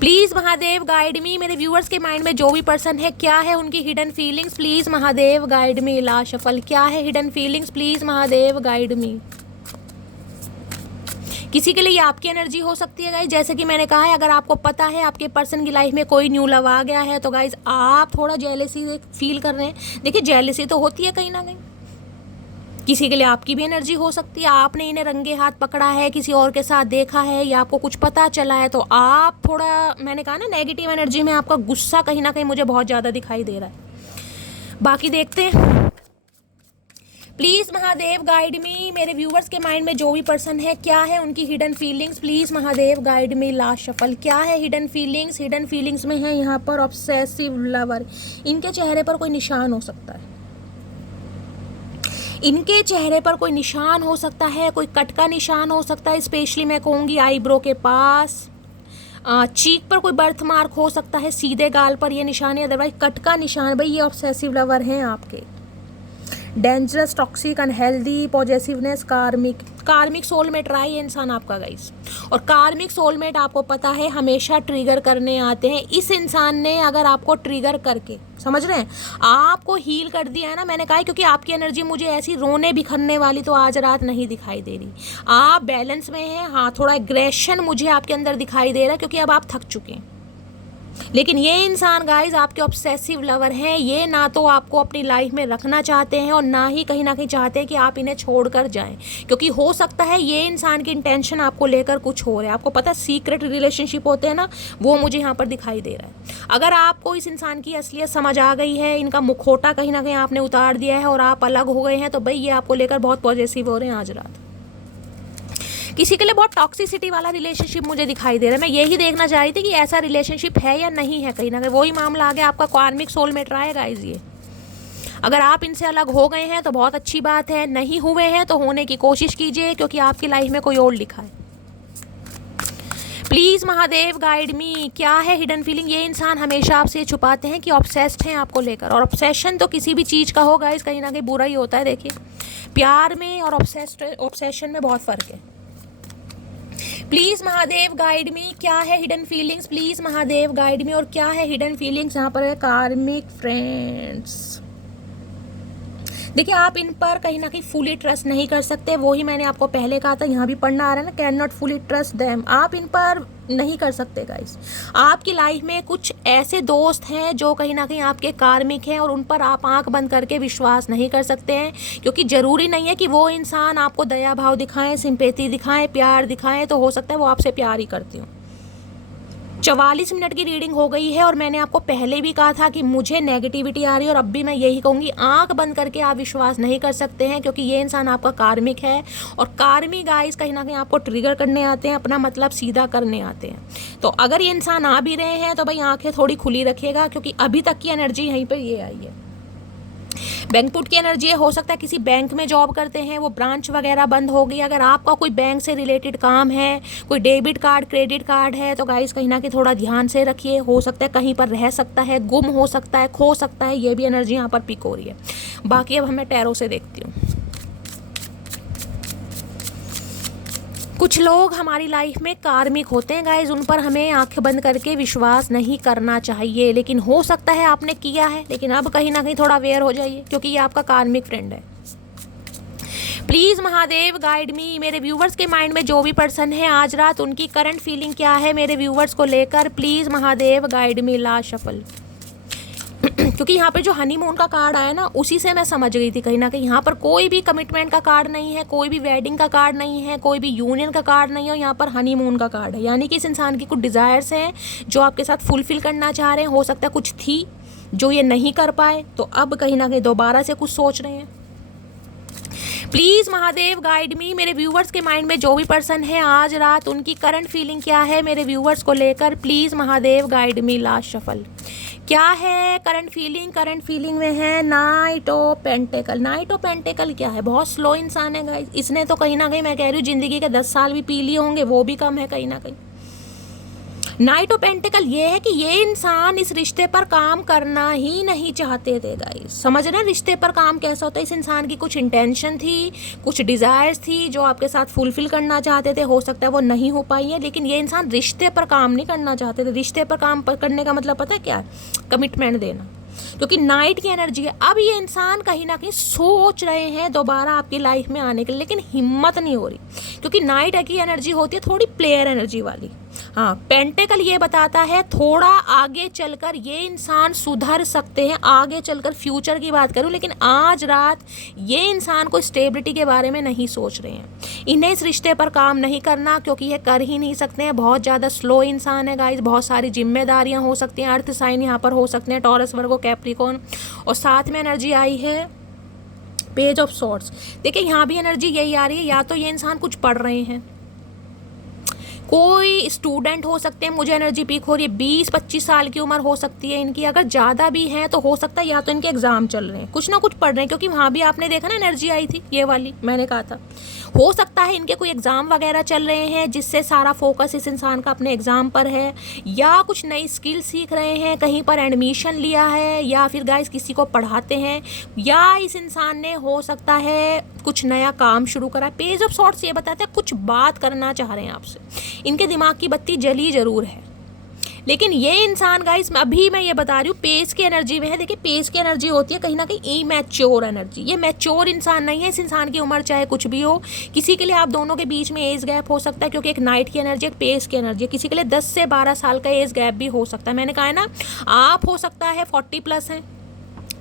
प्लीज़ महादेव गाइड मी, मेरे व्यूवर्स के माइंड में जो भी पर्सन है क्या है उनकी hidden feelings, please Mahadev guide me. Last shuffle, क्या है hidden feelings, please Mahadev guide मी। किसी के लिए ये आपकी एनर्जी हो सकती है गाइस, जैसे कि मैंने कहा है, अगर आपको पता है आपके पर्सन की लाइफ में कोई न्यू लव आ गया है तो गाइस आप थोड़ा जेलसी फील कर रहे हैं। देखिए जेलसी तो होती है कहीं ना कहीं, किसी के लिए आपकी भी एनर्जी हो सकती है। आपने इन्हें रंगे हाथ पकड़ा है, किसी और के साथ देखा है, या आपको कुछ पता चला है, तो आप थोड़ा, मैंने कहा ना नेगेटिव एनर्जी में आपका गुस्सा कहीं ना कहीं मुझे बहुत ज़्यादा दिखाई दे रहा है। बाकी देखते हैं। प्लीज़ महादेव गाइड मी, मेरे व्यूवर्स के माइंड में जो भी पर्सन है क्या है उनकी hidden feelings, please Mahadev guide me. Last shuffle, क्या है हिडन फीलिंग्स। हिडन फीलिंग्स में है यहाँ पर ऑब्सेसिव लवर। इनके चेहरे पर कोई निशान हो सकता है, इनके चेहरे पर कोई निशान हो सकता है, कोई कट का निशान हो सकता है, स्पेशली मैं कहूँगी आईब्रो के पास, चीक पर कोई बर्थ मार्क हो सकता है, सीधे गाल पर ये निशान है, अदरवाइज कट का निशान। भाई ये ऑब्सेसिव लवर हैं आपके। डेंजरस, टॉक्सिक, अनहेल्दी, पॉजेसिवनेस, कार्मिक सोलमेट रहा है ये इंसान आपका गाइस। और कार्मिक सोलमेट आपको पता है हमेशा ट्रिगर करने आते हैं। इस इंसान ने अगर आपको ट्रिगर करके, समझ रहे हैं, आपको हील कर दिया है ना, मैंने कहा है, क्योंकि आपकी एनर्जी मुझे ऐसी रोने बिखरने वाली तो आज रात नहीं दिखाई दे रही। आप बैलेंस में हैं, हाँ थोड़ा एग्रेशन मुझे आपके अंदर दिखाई दे रहा है, क्योंकि अब आप थक चुके हैं। लेकिन ये इंसान गाइज आपके ऑब्सेसिव लवर हैं। ये ना तो आपको अपनी लाइफ में रखना चाहते हैं और ना ही कहीं ना कहीं चाहते हैं कि आप इन्हें छोड़कर जाएं, क्योंकि हो सकता है ये इंसान की इंटेंशन आपको लेकर कुछ हो रहा है। आपको पता है सीक्रेट रिलेशनशिप होते हैं ना, वो मुझे यहाँ पर दिखाई दे रहा है। अगर आपको इस इंसान की असलियत समझ आ गई है, इनका मुखौटा कहीं ना कहीं आपने उतार दिया है और आप अलग हो गए हैं, तो भाई ये आपको लेकर बहुत पॉजिटिव हो रहे हैं आज रात। किसी के लिए बहुत टॉक्सिसिटी वाला रिलेशनशिप मुझे दिखाई दे रहा है। मैं यही देखना चाह रही थी कि ऐसा रिलेशनशिप है या नहीं है। कहीं ना कहीं वही मामला आ गया, आपका कार्मिक सोलमेट रहा है गाइस ये। अगर आप इनसे अलग हो गए हैं तो बहुत अच्छी बात है, नहीं हुए हैं तो होने की कोशिश कीजिए, क्योंकि आपकी लाइफ में कोई और लिखा है। प्लीज़ महादेव गाइड मी, क्या है हिडन फीलिंग। ये इंसान हमेशा आपसे छुपाते हैं कि ऑब्सेस्ड हैं आपको लेकर, और ऑब्सेशन तो किसी भी चीज़ का होगा इस कहीं ना कहीं बुरा ही होता है। देखिए प्यार में और ऑब्सेशन में बहुत फ़र्क है। प्लीज़ महादेव गाइड मी, क्या है hidden feelings, please Mahadev guide मी। और क्या है हिडन फीलिंग्स यहाँ पर है कार्मिक फ्रेंड्स। देखिए आप इन पर कहीं ना कहीं फुली ट्रस्ट नहीं कर सकते, वो ही मैंने आपको पहले कहा था, यहाँ भी पढ़ना आ रहा है ना, can not fully trust them. आप इन पर नहीं कर सकते गाइस। आपकी लाइफ में कुछ ऐसे दोस्त हैं जो कहीं ना कहीं आपके कार्मिक हैं, और उन पर आप आंख बंद करके विश्वास नहीं कर सकते हैं, क्योंकि ज़रूरी नहीं है कि वो इंसान आपको दया भाव दिखाएं, सिंपैथी दिखाएं, प्यार दिखाएं। तो हो सकता है वो आपसे प्यार ही करती हूँ, 44 मिनट की रीडिंग हो गई है और मैंने आपको पहले भी कहा था कि मुझे नेगेटिविटी आ रही है और अब भी मैं यही कहूँगी, आंख बंद करके आप विश्वास नहीं कर सकते हैं, क्योंकि ये इंसान आपका कार्मिक है और कार्मिक गाइस कहीं ना कहीं आपको ट्रिगर करने आते हैं, अपना मतलब सीधा करने आते हैं। तो अगर ये इंसान आ भी रहे हैं तो भाई आंखें थोड़ी खुली रखिएगा, क्योंकि अभी तक की एनर्जी यहीं पर ये आई है। बैंक पुट की एनर्जी है, हो सकता है किसी बैंक में जॉब करते हैं, वो ब्रांच वगैरह बंद हो गई। अगर आपका कोई बैंक से रिलेटेड काम है, कोई डेबिट कार्ड क्रेडिट कार्ड है, तो गाइस कहीं ना कहीं थोड़ा ध्यान से रखिए। हो सकता है कहीं पर रह सकता है, गुम हो सकता है, खो सकता है, ये भी एनर्जी यहाँ पर पिक हो रही है। बाकी अब मैं टैरो से देखती हूँ। कुछ लोग हमारी लाइफ में कार्मिक होते हैं गाइज, उन पर हमें आंखें बंद करके विश्वास नहीं करना चाहिए, लेकिन हो सकता है आपने किया है, लेकिन अब कहीं ना कहीं थोड़ा अवेयर हो जाइए, क्योंकि ये आपका कार्मिक फ्रेंड है। प्लीज़ महादेव गाइड मी। मेरे व्यूवर्स के माइंड में जो भी पर्सन है आज रात, उनकी करंट फीलिंग क्या है मेरे व्यूवर्स को लेकर, please Mahadev guide me. Last shuffle क्योंकि यहाँ पे जो हनीमून का कार्ड आया ना, उसी से मैं समझ गई थी कहीं ना कहीं यहाँ पर कोई भी कमिटमेंट का कार्ड नहीं है, कोई भी वेडिंग का कार्ड नहीं है, कोई भी यूनियन का कार्ड नहीं है, यहाँ पर हनीमून का कार्ड है। यानी कि इस इंसान की कुछ डिज़ायर्स हैं जो आपके साथ फुलफिल करना चाह रहे हैं। हो सकता है कुछ थी जो ये नहीं कर पाए, तो अब कहीं ना कहीं दोबारा से कुछ सोच रहे हैं। प्लीज़ महादेव गाइड मी। मेरे व्यूवर्स के माइंड में जो भी पर्सन है आज रात, उनकी करंट फीलिंग क्या है मेरे व्यूवर्स को लेकर, please Mahadev guide me. Last shuffle क्या है करंट फीलिंग? करंट फीलिंग में है night of pentacle. Night of pentacle क्या है? बहुत स्लो इंसान है गाइस। इसने तो कहीं ना कहीं मैं कह रही हूँ ज़िंदगी के 10 साल भी पी लिए होंगे, वो भी कम है कहीं ना कहीं। नाइट ऑफ पेंटिकल ये है कि ये इंसान इस रिश्ते पर काम करना ही नहीं चाहते थे गाइस। समझ रहे हैं रिश्ते पर काम कैसा होता है? इस इंसान की कुछ इंटेंशन थी, कुछ डिज़ायर्स थी जो आपके साथ फुलफिल करना चाहते थे, हो सकता है वो नहीं हो पाई है, लेकिन ये इंसान रिश्ते पर काम नहीं करना चाहते थे। रिश्ते पर काम करने का मतलब पता है क्या है? कमिटमेंट देना, क्योंकि नाइट की एनर्जी है। अब ये इंसान कहीं ना कहीं सोच रहे हैं दोबारा आपकी लाइफ में आने के लिए, लेकिन हिम्मत नहीं हो रही, क्योंकि नाइट की एनर्जी होती है थोड़ी प्लेयर एनर्जी वाली। हाँ, पेंटेकल ये बताता है थोड़ा आगे चलकर ये इंसान सुधर सकते हैं, आगे चलकर फ्यूचर की बात करूं, लेकिन आज रात ये इंसान को स्टेबिलिटी के बारे में नहीं सोच रहे हैं। इन्हें इस रिश्ते पर काम नहीं करना, क्योंकि ये कर ही नहीं सकते हैं। बहुत ज़्यादा स्लो इंसान है गाइस। बहुत सारी जिम्मेदारियां हो सकती हैं, अर्थ साइन यहाँ पर हो सकते हैं, टॉरस वर्गो कैप्रिकॉर्न, और साथ में एनर्जी आई है पेज ऑफ सॉर्ड्स। देखिए यहाँ भी एनर्जी यही आ रही है, या तो ये इंसान कुछ पढ़ रहे हैं, कोई स्टूडेंट हो सकते हैं, मुझे एनर्जी पीक हो रही है 20-25 साल की उम्र हो सकती है इनकी। अगर ज़्यादा भी हैं तो हो सकता है या तो इनके एग्ज़ाम चल रहे हैं, कुछ ना कुछ पढ़ रहे हैं, क्योंकि वहाँ भी आपने देखा ना एनर्जी आई थी ये वाली, मैंने कहा था। हो सकता है इनके कोई एग्ज़ाम वगैरह चल रहे हैं जिससे सारा फोकस इस इंसान का अपने एग्ज़ाम पर है, या कुछ नई स्किल सीख रहे हैं, कहीं पर एडमिशन लिया है, या फिर गाइस किसी को पढ़ाते हैं, या इस इंसान ने हो सकता है कुछ नया काम शुरू करा। पेज ऑफ सॉर्ड्स ये बताता है कुछ बात करना चाह रहे हैं आपसे, इनके दिमाग की बत्ती जली जरूर है, लेकिन ये इंसान गाइस अभी मैं ये बता रही हूँ पेज की एनर्जी में है। देखिए पेज की एनर्जी होती है कहीं ना कहीं इमैच्योर एनर्जी। ये मैच्योर इंसान नहीं है। इस इंसान की उम्र चाहे कुछ भी हो, किसी के लिए आप दोनों के बीच में एज गैप हो सकता है, क्योंकि एक नाइट की एनर्जी एक पेज की एनर्जी है। किसी के लिए 10 से 12 साल का एज गैप भी हो सकता है। मैंने कहा है ना, आप हो सकता है 40+ हैं,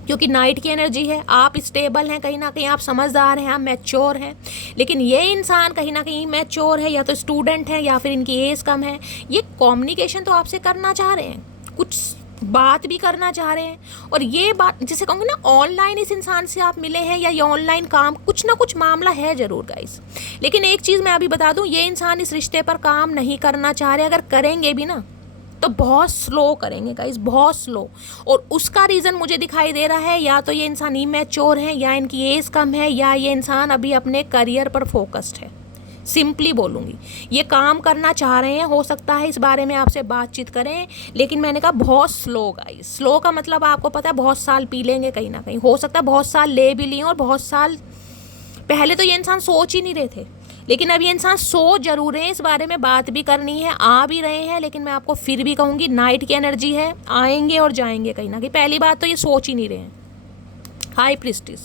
क्योंकि नाइट की एनर्जी है, आप स्टेबल हैं, कहीं ना कहीं आप समझदार हैं, आप मैच्योर हैं, लेकिन ये इंसान कहीं ना कहीं मैच्योर है, या तो स्टूडेंट है या फिर इनकी एज कम है। ये कम्युनिकेशन तो आपसे करना चाह रहे हैं, कुछ बात भी करना चाह रहे हैं, और ये बात जिसे कहूँगी ना, ऑनलाइन इस इंसान से आप मिले हैं या ये ऑनलाइन काम, कुछ ना कुछ मामला है ज़रूर गाइस। लेकिन एक चीज़ मैं अभी बता दूँ, ये इंसान इस रिश्ते पर काम नहीं करना चाह रहे। अगर करेंगे भी ना तो बहुत स्लो करेंगे गाइस, बहुत स्लो, और उसका रीज़न मुझे दिखाई दे रहा है, या तो ये इंसान इमैच्योर है, या इनकी एज कम है, या ये इंसान अभी अपने करियर पर फोकस्ड है। सिंपली बोलूँगी, ये काम करना चाह रहे हैं, हो सकता है इस बारे में आपसे बातचीत करें, लेकिन मैंने कहा बहुत स्लो गाइस। स्लो का मतलब आपको पता है बहुत साल पी लेंगे कहीं ना कहीं, हो सकता है बहुत साल ले भी लिए, और बहुत साल पहले तो ये इंसान सोच ही नहीं रहे थे, लेकिन अब ये इंसान सोच जरूर है, इस बारे में बात भी करनी है, आ भी रहे हैं। लेकिन मैं आपको फिर भी कहूँगी नाइट की एनर्जी है, आएंगे और जाएंगे कहीं ना कहीं। पहली बात तो ये सोच ही नहीं रहे हैं। हाई प्रीस्टिस,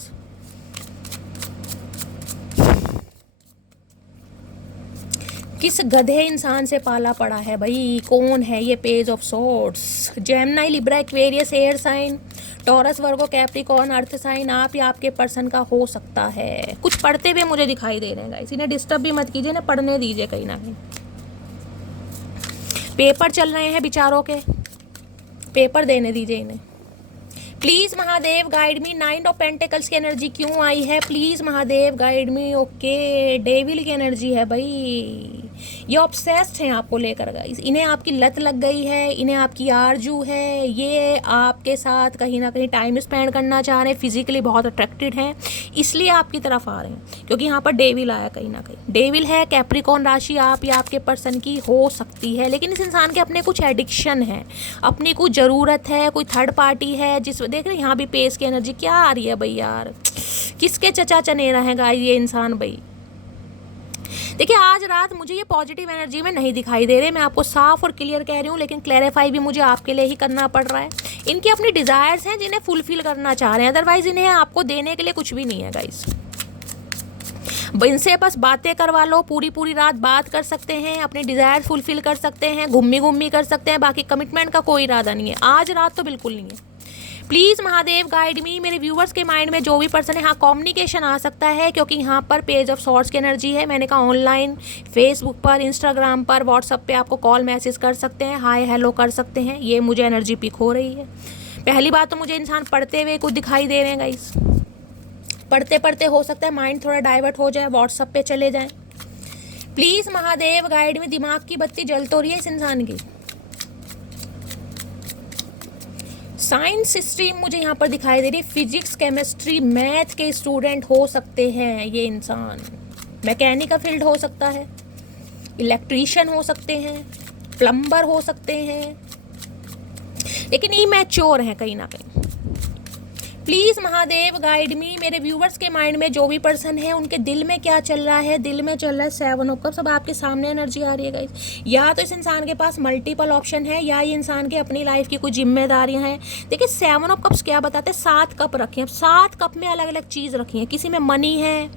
किस गधे इंसान से पाला पड़ा है भाई? कौन है ये? Page of swords, Gemini, Libra, Aquarius, air sign, Taurus, Virgo, Capricorn, earth sign, आप या आपके पर्सन का हो सकता है। कुछ पढ़ते हुए मुझे दिखाई दे रहे हैं गाइस, इन्हें डिस्टर्ब भी मत कीजिए ना, पढ़ने दीजिए कहीं ना कहीं। पेपर चल रहे हैं बेचारों के, पेपर देने दीजिए इन्हें। Please Mahadev guide me, 9 of pentacles की एनर्जी क्यों आई है, please Mahadev guide me. Okay, devil की एनर्जी है भाई, ये ऑब्सेस्ड हैं आपको लेकर गाइस, इन्हें आपकी लत लग गई है, इन्हें आपकी आरजू है, ये आपके साथ कहीं ना कहीं टाइम स्पेंड करना चाह रहे हैं, फिजिकली बहुत अट्रैक्टेड हैं, इसलिए आपकी तरफ आ रहे हैं, क्योंकि यहाँ पर डेविल आया, कहीं ना कहीं डेविल है। कैप्रिकॉर्न राशि आप या आपके पर्सन की हो सकती है, लेकिन इस इंसान के अपने कुछ एडिक्शन है, अपनी कुछ ज़रूरत है, कोई थर्ड पार्टी है जिस देख रहे हैं यहाँ भी पेस की एनर्जी क्या आ रही है भाई यार, किसके चचा चनेरा है गाइस ये इंसान भाई। देखिए आज रात मुझे ये पॉजिटिव एनर्जी में नहीं दिखाई दे रहे, मैं आपको साफ और क्लियर कह रही हूँ, लेकिन क्लैरिफाई भी मुझे आपके लिए ही करना पड़ रहा है। इनकी अपनी डिज़ायर्स हैं जिन्हें फुलफिल करना चाह रहे हैं, अदरवाइज इन्हें आपको देने के लिए कुछ भी नहीं है गाइस। इनसे बस बातें करवा लो, पूरी पूरी रात बात कर सकते हैं, अपने डिज़ायर फुलफिल कर सकते हैं, घूमी घूमी कर सकते हैं, बाकी कमिटमेंट का कोई इरादा नहीं है, आज रात तो बिल्कुल नहीं है। प्लीज़ महादेव गाइड मी, मेरे व्यूवर्स के माइंड में जो भी पर्सन है, हाँ कम्युनिकेशन आ सकता है, क्योंकि यहाँ पर पेज ऑफ सॉर्ट्स की एनर्जी है। मैंने कहा ऑनलाइन फेसबुक पर, इंस्टाग्राम पर, व्हाट्सअप पे आपको कॉल मैसेज कर सकते हैं, हाय हेलो कर सकते हैं, ये मुझे एनर्जी पिक हो रही है। पहली बात तो मुझे इंसान पढ़ते हुए कुछ दिखाई दे रहे हैं गाइस, पढ़ते पढ़ते हो सकता है माइंड थोड़ा डाइवर्ट हो जाए, व्हाट्सअप पे चले जाएँ। प्लीज़ महादेव गाइड में, दिमाग की बत्ती जल तो रही है इस इंसान की। साइंस स्ट्रीम मुझे यहाँ पर दिखाई दे रही है, फिजिक्स केमिस्ट्री मैथ के स्टूडेंट हो सकते हैं ये इंसान, मैकेनिकल फील्ड हो सकता है, इलेक्ट्रीशियन हो सकते हैं, प्लम्बर हो सकते हैं, लेकिन इमैच्योर हैं कहीं ना कहीं। प्लीज़ महादेव गाइड मी, मेरे व्यूवर्स के माइंड में जो भी पर्सन है उनके दिल में क्या चल रहा है, दिल में चल रहा है 7 ऑफ कप्स। सब आपके सामने एनर्जी आ रही है गाइस, या तो इस इंसान के पास मल्टीपल ऑप्शन है, या ये इंसान की अपनी लाइफ की कुछ जिम्मेदारियां हैं। देखिए 7 ऑफ कप्स क्या बताते हैं, 7 कप रखे हैं, 7 कप में अलग अलग चीज़ रखी है, किसी में मनी है,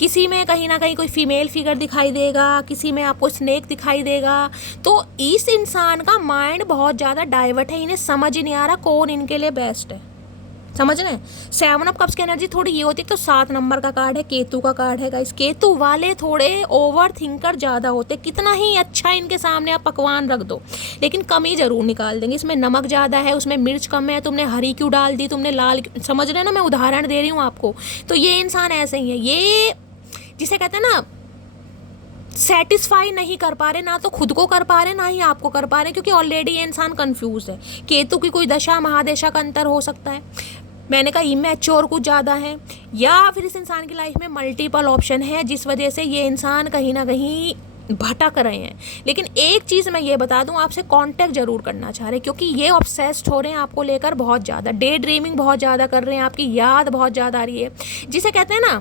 किसी में कहीं ना कहीं कोई फीमेल फिगर दिखाई देगा, किसी में आपको स्नेक दिखाई देगा। तो इस इंसान का माइंड बहुत ज़्यादा डाइवर्ट है, इन्हें समझ ही नहीं आ रहा कौन इनके लिए बेस्ट है, समझ रहे हैं। 7 ऑफ कप्स की एनर्जी थोड़ी ये होती है, तो 7 नंबर का कार्ड है, केतु का कार्ड है गाइस। केतु वाले थोड़े ओवर थिंकर ज़्यादा होते, कितना ही अच्छा इनके सामने आप पकवान रख दो लेकिन कमी ज़रूर निकाल देंगे, इसमें नमक ज़्यादा है, उसमें मिर्च कम है, तुमने हरी क्यों डाल दी, तुमने लाल, समझ रहे हैं ना, मैं उदाहरण दे रही हूँ आपको। तो ये इंसान ऐसे ही है, ये जिसे कहते हैं ना सेटिस्फाई नहीं कर पा रहे, ना तो खुद को कर पा रहे ना ही आपको कर पा रहे, क्योंकि ऑलरेडी ये इंसान कंफ्यूज है। केतु की कोई दशा महादशा का अंतर हो सकता है, मैंने कहा इमैच्योर कुछ ज़्यादा है, या फिर इस इंसान की लाइफ में मल्टीपल ऑप्शन है जिस वजह से ये इंसान कहीं ना कहीं भटक रहे हैं। लेकिन एक चीज़ मैं ये बता दूं, आपसे कांटेक्ट जरूर करना चाह रहे हैं, क्योंकि ये ऑब्सेस्ड हो रहे हैं आपको लेकर बहुत ज़्यादा, डे ड्रीमिंग बहुत ज़्यादा कर रहे हैं, आपकी याद बहुत ज़्यादा आ रही है, जिसे कहते हैं ना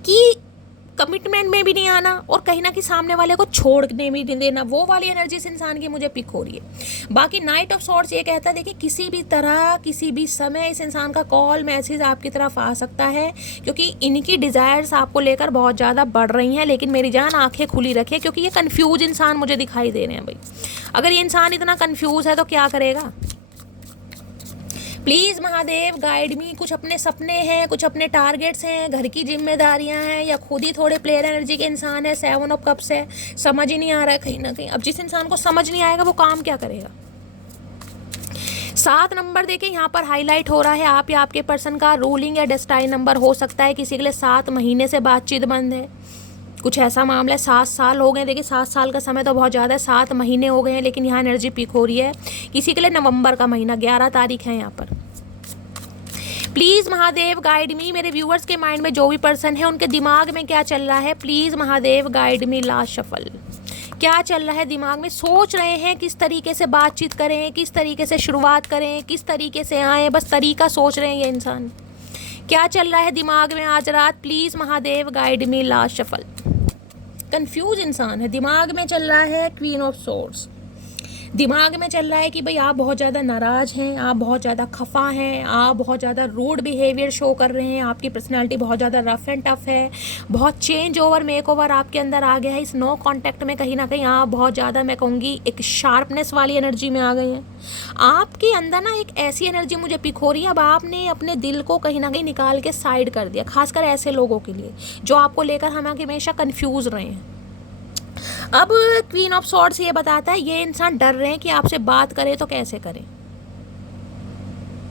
कि कमिटमेंट में भी नहीं आना और कहीं ना कहीं सामने वाले को छोड़ने भी नहीं देना, वो वाली एनर्जी इस इंसान की मुझे पिक हो रही है। बाकी नाइट ऑफ सॉर्ट्स ये कहता है, देखिए किसी भी तरह किसी भी समय इस इंसान का कॉल मैसेज आपकी तरफ आ सकता है, क्योंकि इनकी डिज़ायर्स आपको लेकर बहुत ज़्यादा बढ़ रही हैं। लेकिन मेरी जान आंखें खुली रखे, क्योंकि ये कन्फ्यूज इंसान मुझे दिखाई दे रहे हैं भाई। अगर ये इंसान इतना कन्फ्यूज है तो क्या करेगा। प्लीज़ महादेव गाइड मी, कुछ अपने सपने हैं, कुछ अपने टारगेट्स हैं, घर की जिम्मेदारियां हैं, या खुद ही थोड़े प्लेयर एनर्जी के इंसान है, 7 ऑफ कप्स है, समझ ही नहीं आ रहा है कहीं ना कहीं। अब जिस इंसान को समझ नहीं आएगा वो काम क्या करेगा। 7 नंबर देखिए यहाँ पर हाईलाइट हो रहा है, आप या आपके पर्सन का रूलिंग या डेस्टाइन नंबर हो सकता है। किसी के लिए 7 महीने से बातचीत बंद है, कुछ ऐसा मामला है। 7 साल हो गए, देखिए 7 साल का समय तो बहुत ज़्यादा है, 7 महीने हो गए हैं, लेकिन यहाँ एनर्जी पीक हो रही है। किसी के लिए नवंबर का महीना, 11 तारीख है यहाँ पर। प्लीज़ महादेव गाइड मी, मेरे व्यूवर्स के माइंड में जो भी पर्सन है उनके दिमाग में क्या चल रहा है, please Mahadev guide me. Last shuffle, क्या चल रहा है दिमाग में, सोच रहे हैं किस तरीके से बातचीत करें, किस तरीके से शुरुआत करें, किस तरीके से आए, बस तरीका सोच रहे हैं ये इंसान। क्या चल रहा है दिमाग में आज रात, please Mahadev guide me. Last shuffle, confuse इंसान है, दिमाग में चल रहा है क्वीन ऑफ सोर्ड्स, दिमाग में चल रहा है कि भाई आप बहुत ज़्यादा नाराज़ हैं, आप बहुत ज़्यादा खफा हैं, आप बहुत ज़्यादा रूड बिहेवियर शो कर रहे हैं, आपकी पर्सनालिटी बहुत ज़्यादा रफ एंड टफ है, बहुत चेंज ओवर मेक ओवर आपके अंदर आ गया है। इस नो कांटेक्ट में कहीं ना कहीं आप बहुत ज़्यादा, मैं कहूँगी एक शार्पनेस वाली एनर्जी में आ गए हैं। आपके अंदर ना एक ऐसी एनर्जी मुझे पिक हो रही है, अब आपने अपने दिल को कहीं ना कहीं निकाल के साइड कर दिया, खासकर ऐसे लोगों के लिए जो आपको लेकर हम हमेशा कन्फ्यूज़ रहे हैं। अब क्वीन ऑफ सॉर्ड्स ये बताता है ये इंसान डर रहे हैं कि आपसे बात करे तो कैसे करें,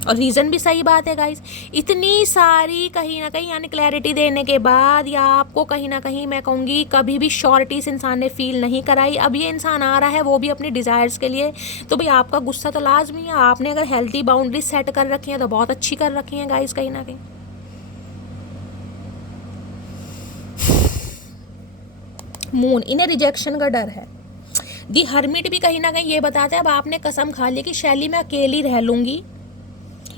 और रीज़न भी सही बात है गाइस। इतनी सारी कहीं ना कहीं यानी क्लैरिटी देने के बाद या आपको कहीं ना कहीं मैं कहूँगी कभी भी श्योरिटी इस इंसान ने फील नहीं कराई। अब ये इंसान आ रहा है वो भी अपने डिज़ायर्स के लिए, तो भाई आपका गुस्सा तो लाजमी है। आपने अगर हेल्थी बाउंड्री सेट कर रखी हैं तो बहुत अच्छी कर रखी हैं गाइस कहीं ना कहीं। मून, इन्हें रिजेक्शन का डर है। दी हर्मिट भी कहीं ना कहीं ये बताता है अब आपने कसम खा ली कि शैली मैं अकेली रह लूँगी,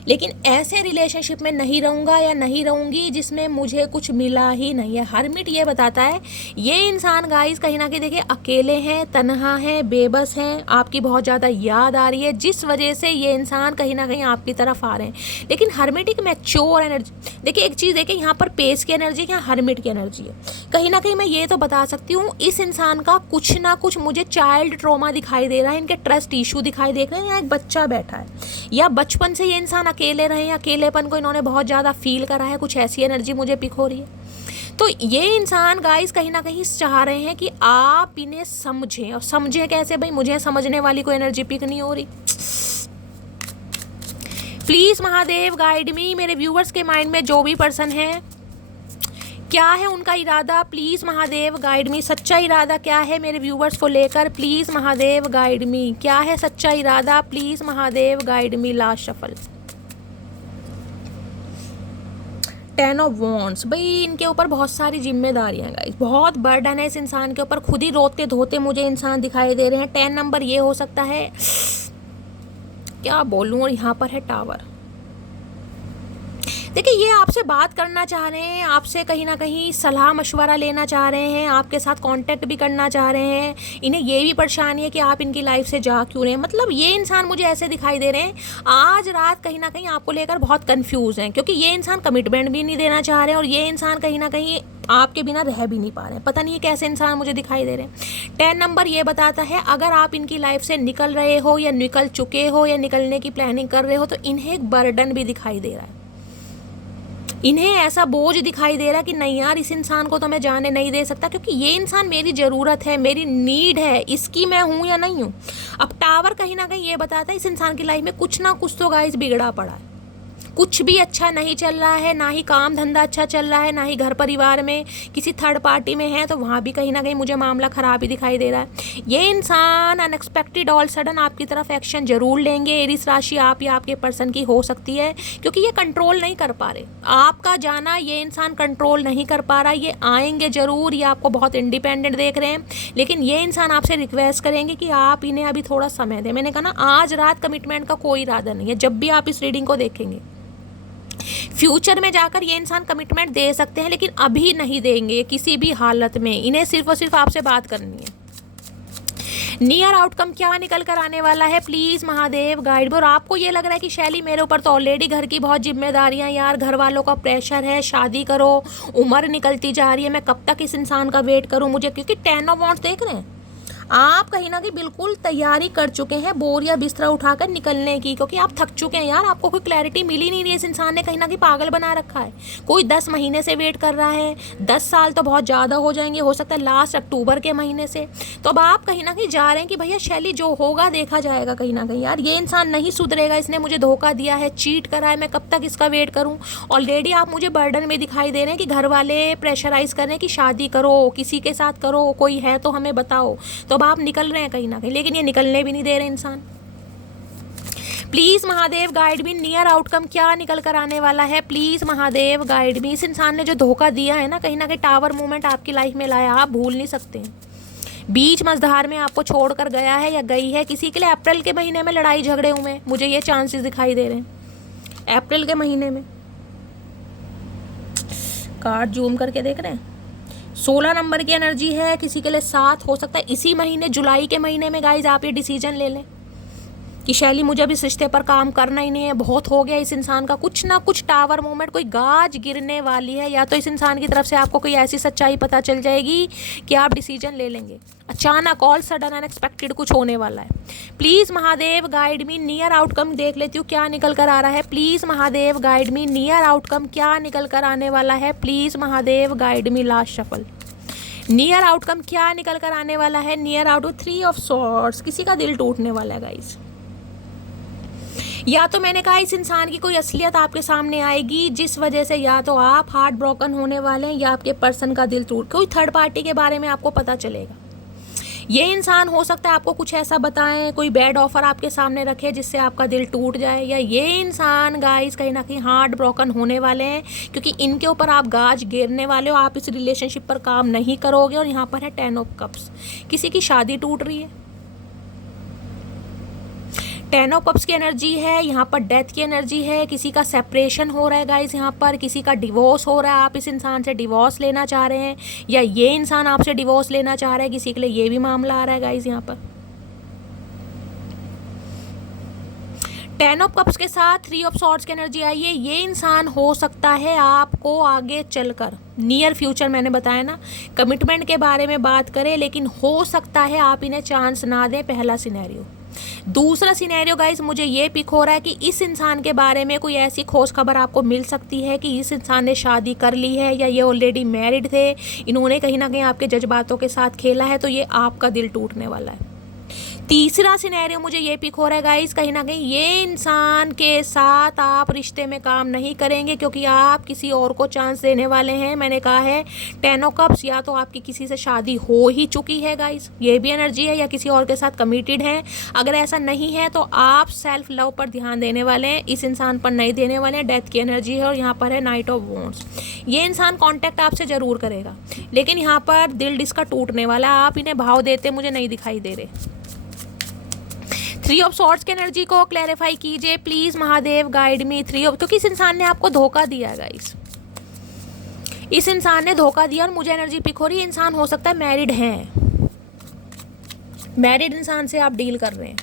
लेकिन ऐसे रिलेशनशिप में नहीं रहूँगा या नहीं रहूँगी जिसमें मुझे कुछ मिला ही नहीं है। हर्मिट ये बताता है ये इंसान गाइस कहीं ना कहीं देखिए अकेले हैं, तन्हा हैं, बेबस हैं, आपकी बहुत ज़्यादा याद आ रही है, जिस वजह से ये इंसान कहीं ना कहीं आपकी तरफ आ रहे हैं। लेकिन हर्मिट एक मैच्योर एनर्जी, देखिए एक चीज़ देखिए यहाँ पर पेस की एनर्जी है, यहाँ हर्मिट की एनर्जी है। कहीं ना कहीं मैं ये तो बता सकती हूँ इस इंसान का कुछ ना कुछ मुझे चाइल्ड ट्रॉमा दिखाई दे रहा है, इनके ट्रस्ट इशू दिखाई दे रहे हैं, यहाँ एक बच्चा बैठा है या बचपन से ये इंसान अकेले रहे हैं, अकेलेपन को इन्होंने बहुत ज़्यादा फील करा है, कुछ ऐसी एनर्जी मुझे पिक हो रही है। तो ये इंसान गाइस कहीं ना कहीं चाह रहे हैं कि आप इन्हें समझें, और समझें कैसे भाई, मुझे समझने वाली कोई एनर्जी पिक नहीं हो रही। प्लीज़ महादेव गाइड मी, मेरे व्यूअर्स के माइंड में जो भी पर्सन है क्या है उनका इरादा, प्लीज़ महादेव गाइड मी। सच्चा इरादा क्या है मेरे व्यूवर्स को लेकर, प्लीज़ महादेव गाइड मी। क्या है सच्चा इरादा, please Mahadev guide me. Last shuffle, 10 of wands, भाई इनके ऊपर बहुत सारी जिम्मेदारियां गाइस, बहुत बर्डन है इस इंसान के ऊपर, खुद ही रोते धोते मुझे इंसान दिखाई दे रहे हैं। 10 नंबर ये हो सकता है, क्या बोलूँ, और यहाँ पर है टावर। देखिए ये आपसे बात करना चाह रहे हैं, आपसे कहीं ना कहीं सलाह मशवरा लेना चाह रहे हैं, आपके साथ कांटेक्ट भी करना चाह रहे हैं। इन्हें ये भी परेशानी है कि आप इनकी लाइफ से जा क्यों रहे हैं। मतलब ये इंसान मुझे ऐसे दिखाई दे रहे हैं आज रात कहीं ना कहीं आपको लेकर बहुत कंफ्यूज हैं, क्योंकि ये इंसान कमिटमेंट भी नहीं देना चाह रहे हैं और ये इंसान कहीं ना कहीं आपके बिना रह भी नहीं पा रहे हैं। पता नहीं ये कैसे इंसान मुझे दिखाई दे रहे हैं। 10 नंबर ये बताता है अगर आप इनकी लाइफ से निकल रहे हो या निकल चुके हो या निकलने की प्लानिंग कर रहे हो तो इन्हें एक बर्डन भी दिखाई दे रहा है। इन्हें ऐसा बोझ दिखाई दे रहा कि नहीं यार इस इंसान को तो मैं जाने नहीं दे सकता, क्योंकि ये इंसान मेरी ज़रूरत है, मेरी नीड है, इसकी मैं हूँ या नहीं हूँ। अब टावर कहीं ना कहीं ये बताता है इस इंसान की लाइफ में कुछ ना कुछ तो गाइस बिगड़ा पड़ा है, कुछ भी अच्छा नहीं चल रहा है, ना ही काम धंधा अच्छा चल रहा है, ना ही घर परिवार में किसी थर्ड पार्टी में है तो वहाँ भी कहीं ना कहीं मुझे मामला ख़राब ही दिखाई दे रहा है। ये इंसान अनएक्सपेक्टेड ऑल सडन आपकी तरफ एक्शन जरूर लेंगे। एरीज राशि आप या आपके पर्सन की हो सकती है, क्योंकि ये कंट्रोल नहीं कर पा रहे आपका जाना, ये इंसान कंट्रोल नहीं कर पा रहा। ये आएंगे ज़रूर, ये आपको बहुत इंडिपेंडेंट देख रहे हैं, लेकिन ये इंसान आपसे रिक्वेस्ट करेंगे कि आप इन्हें अभी थोड़ा समय दें। मैंने कहा ना आज रात कमिटमेंट का कोई इरादा नहीं है। जब भी आप इस रीडिंग को देखेंगे फ्यूचर में जाकर ये इंसान कमिटमेंट दे सकते हैं, लेकिन अभी नहीं देंगे किसी भी हालत में। इन्हें सिर्फ और सिर्फ आपसे बात करनी है। नियर आउटकम क्या निकल कर आने वाला है, प्लीज़ महादेव गाइड। और आपको ये लग रहा है कि शैली मेरे ऊपर तो ऑलरेडी घर की बहुत जिम्मेदारियां, यार घर वालों का प्रेशर है, शादी करो, उम्र निकलती जा रही है, मैं कब तक इस इंसान का वेट करूं मुझे, क्योंकि 10 ऑफ वॉन्ड्स देख रहे हैं आप कहीं ना कहीं बिल्कुल तैयारी कर चुके हैं बोर या बिस्तरा उठाकर निकलने की, क्योंकि आप थक चुके हैं यार। आपको कोई क्लैरिटी मिली नहीं रही है, इस इंसान ने कहीं ना कहीं पागल बना रखा है। कोई 10 महीने से वेट कर रहा है, 10 साल तो बहुत ज़्यादा हो जाएंगे, हो सकता है लास्ट अक्टूबर के महीने से। तो अब आप कहीं ना कहीं जा रहे हैं कि भैया शैली जो होगा देखा जाएगा। कहीं ना कहीं यार ये इंसान नहीं सुधरेगा, इसने मुझे धोखा दिया है, चीट करा है, मैं कब तक इसका वेट करूँ। ऑलरेडी आप मुझे बर्डन में दिखाई दे रहे हैं कि घर वाले प्रेशराइज कर रहे हैं कि शादी करो, किसी के साथ करो, कोई है तो हमें बताओ। तो अब आप निकल रहे हैं कहीं ना कहीं, लेकिन ये निकलने भी नहीं दे रहे इंसान। Please Mahadev guide me, near outcome क्या निकल कर आने वाला है, प्लीज़ महादेव गाइड मी। इस इंसान ने जो धोखा दिया है ना, कहीं ना कहीं टावर मूवमेंट आपकी लाइफ में लाया, आप भूल नहीं सकते। बीच मझधार में आपको छोड़कर गया है या गई है, किसी के लिए अप्रैल के महीने में लड़ाई झगड़े हुए, मुझे ये चांसेस दिखाई दे रहे हैं अप्रैल के महीने में। कार्ड जूम करके देख रहे हैं, 16 नंबर की एनर्जी है, किसी के लिए 7 हो सकता है इसी महीने, जुलाई के महीने में गाइज आप ये डिसीजन ले लें कि शैली मुझे अभी इस रिश्ते पर काम करना ही नहीं है, बहुत हो गया इस इंसान का। कुछ ना कुछ टावर मूवमेंट, कोई गाज गिरने वाली है, या तो इस इंसान की तरफ से आपको कोई ऐसी सच्चाई पता चल जाएगी कि आप डिसीजन ले लेंगे। अचानक ऑल सडन अनएक्सपेक्टेड कुछ होने वाला है। Please Mahadev guide me, near outcome देख लेती हूँ क्या निकल कर आ रहा है। Please Mahadev guide me, near outcome क्या निकल कर आने वाला है, please Mahadev guide me. Last shuffle, near outcome क्या निकल कर आने वाला है? नियर आउटकम 3 ऑफ सॉर्ड्स, किसी का दिल टूटने वाला है गाइस। या तो मैंने कहा इस इंसान की कोई असलियत आपके सामने आएगी जिस वजह से या तो आप हार्ट ब्रोकन होने वाले हैं या आपके पर्सन का दिल टूट, कोई थर्ड पार्टी के बारे में आपको पता चलेगा। ये इंसान हो सकता है आपको कुछ ऐसा बताएं, कोई बैड ऑफर आपके सामने रखे जिससे आपका दिल टूट जाए, या ये इंसान गाइस कहीं ना कहीं हार्ट ब्रोकन होने वाले हैं क्योंकि इनके ऊपर आप गाज गिरने वाले हो, आप इस रिलेशनशिप पर काम नहीं करोगे। और यहाँ पर है 10 ऑफ कप्स, किसी की शादी टूट रही है। 10 ऑफ कप्स की एनर्जी है, यहाँ पर डेथ की एनर्जी है, किसी का सेपरेशन हो रहा है गाइस, यहाँ पर किसी का डिवोर्स हो रहा है, आप इस इंसान से डिवोर्स लेना चाह रहे हैं या ये इंसान आपसे डिवोर्स लेना चाह रहा है, किसी के लिए ये भी मामला आ रहा है गाइस। यहाँ पर 10 ऑफ कप्स के साथ 3 ऑफ सॉर्ड्स की एनर्जी आई है। ये इंसान हो सकता है आपको आगे चलकर नियर फ्यूचर, मैंने बताया ना कमिटमेंट के बारे में बात करें, लेकिन हो सकता है आप इन्हें चांस ना दें, पहला सिनेरियो। दूसरा सिनेरियो गाइस मुझे ये पिक हो रहा है कि इस इंसान के बारे में कोई ऐसी खोज खबर आपको मिल सकती है कि इस इंसान ने शादी कर ली है या ये ऑलरेडी मैरिड थे, इन्होंने कहीं ना कहीं आपके जज्बातों के साथ खेला है, तो ये आपका दिल टूटने वाला है। तीसरा सिनेरियो मुझे ये पिक हो रहा है गाइस, कहीं ना कहीं ये इंसान के साथ आप रिश्ते में काम नहीं करेंगे क्योंकि आप किसी और को चांस देने वाले हैं। मैंने कहा है 10 ऑफ कप्स, या तो आपकी किसी से शादी हो ही चुकी है गाइस, ये भी एनर्जी है, या किसी और के साथ कमिटेड है। अगर ऐसा नहीं है तो आप सेल्फ लव पर ध्यान देने वाले हैं, इस इंसान पर नहीं देने वाले हैं। डेथ की एनर्जी है और यहाँ पर है नाइट ऑफ वॉन्ड्स। ये इंसान कॉन्टैक्ट आपसे ज़रूर करेगा लेकिन यहाँ पर दिल इसका टूटने वाला, आप इन्हें भाव देते मुझे नहीं दिखाई दे रहे। 3 ऑफ सॉर्ड्स की एनर्जी को क्लैरिफाई कीजिए please Mahadev, guide me. 3 of, क्योंकि इस इंसान ने आपको धोखा दिया गाइस, इस इंसान ने धोखा दिया और मुझे एनर्जी पिक हो रही है इंसान हो सकता है मैरिड है, मैरिड इंसान से आप डील कर रहे हैं।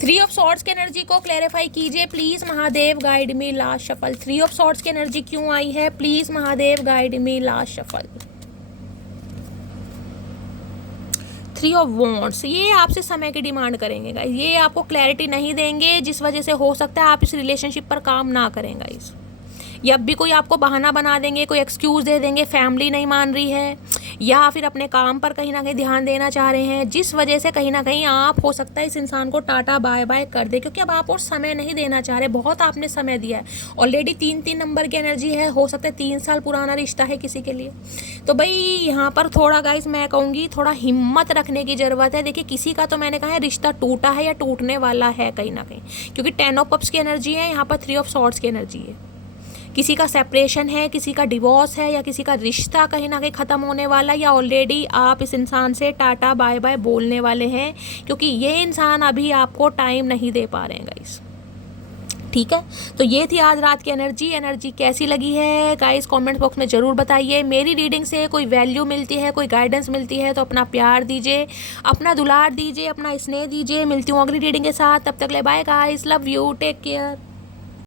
3 ऑफ सॉर्ड्स की एनर्जी को क्लैरिफाई कीजिए please Mahadev, guide me last shuffle. 3 of swords की एनर्जी क्यों आई है? Please Mahadev, guide me last shuffle. 3 of wands, ये आपसे समय की डिमांड करेंगे गाइस, ये आपको क्लैरिटी नहीं देंगे जिस वजह से हो सकता है आप इस रिलेशनशिप पर काम ना करें गाइस, या भी कोई आपको बहाना बना देंगे, कोई एक्सक्यूज़ दे देंगे, फैमिली नहीं मान रही है या फिर अपने काम पर कहीं ना कहीं ध्यान देना चाह रहे हैं, जिस वजह से कहीं ना कहीं आप हो सकता है इस इंसान को टाटा बाय बाय कर दे क्योंकि अब आप और समय नहीं देना चाह रहे। बहुत आपने समय दिया है ऑलरेडी, 3 नंबर की एनर्जी है, हो सकता है 3 साल पुराना रिश्ता है किसी के लिए। तो भाई यहाँ पर थोड़ा गाइस मैं कहूँगी थोड़ा हिम्मत रखने की ज़रूरत है। देखिए किसी का तो मैंने कहा है रिश्ता टूटा है या टूटने वाला है कहीं ना कहीं, क्योंकि 10 ऑफ कप्स की एनर्जी है, यहाँ पर 3 ऑफ सॉर्ड्स की एनर्जी है। किसी का सेपरेशन है, किसी का डिवोर्स है, या किसी का रिश्ता कहीं ना कहीं ख़त्म होने वाला, या ऑलरेडी आप इस इंसान से टाटा बाय बाय बोलने वाले हैं क्योंकि ये इंसान अभी आपको टाइम नहीं दे पा रहे हैं गाइस। ठीक है, तो ये थी आज रात की एनर्जी कैसी लगी है गाइस कमेंट बॉक्स में ज़रूर बताइए। मेरी रीडिंग से कोई वैल्यू मिलती है, कोई गाइडेंस मिलती है तो अपना प्यार दीजिए, अपना दुलार दीजिए, अपना स्नेह दीजिए। मिलती हूँ अगली रीडिंग के साथ, तब तक ले bye guys, love you, take care.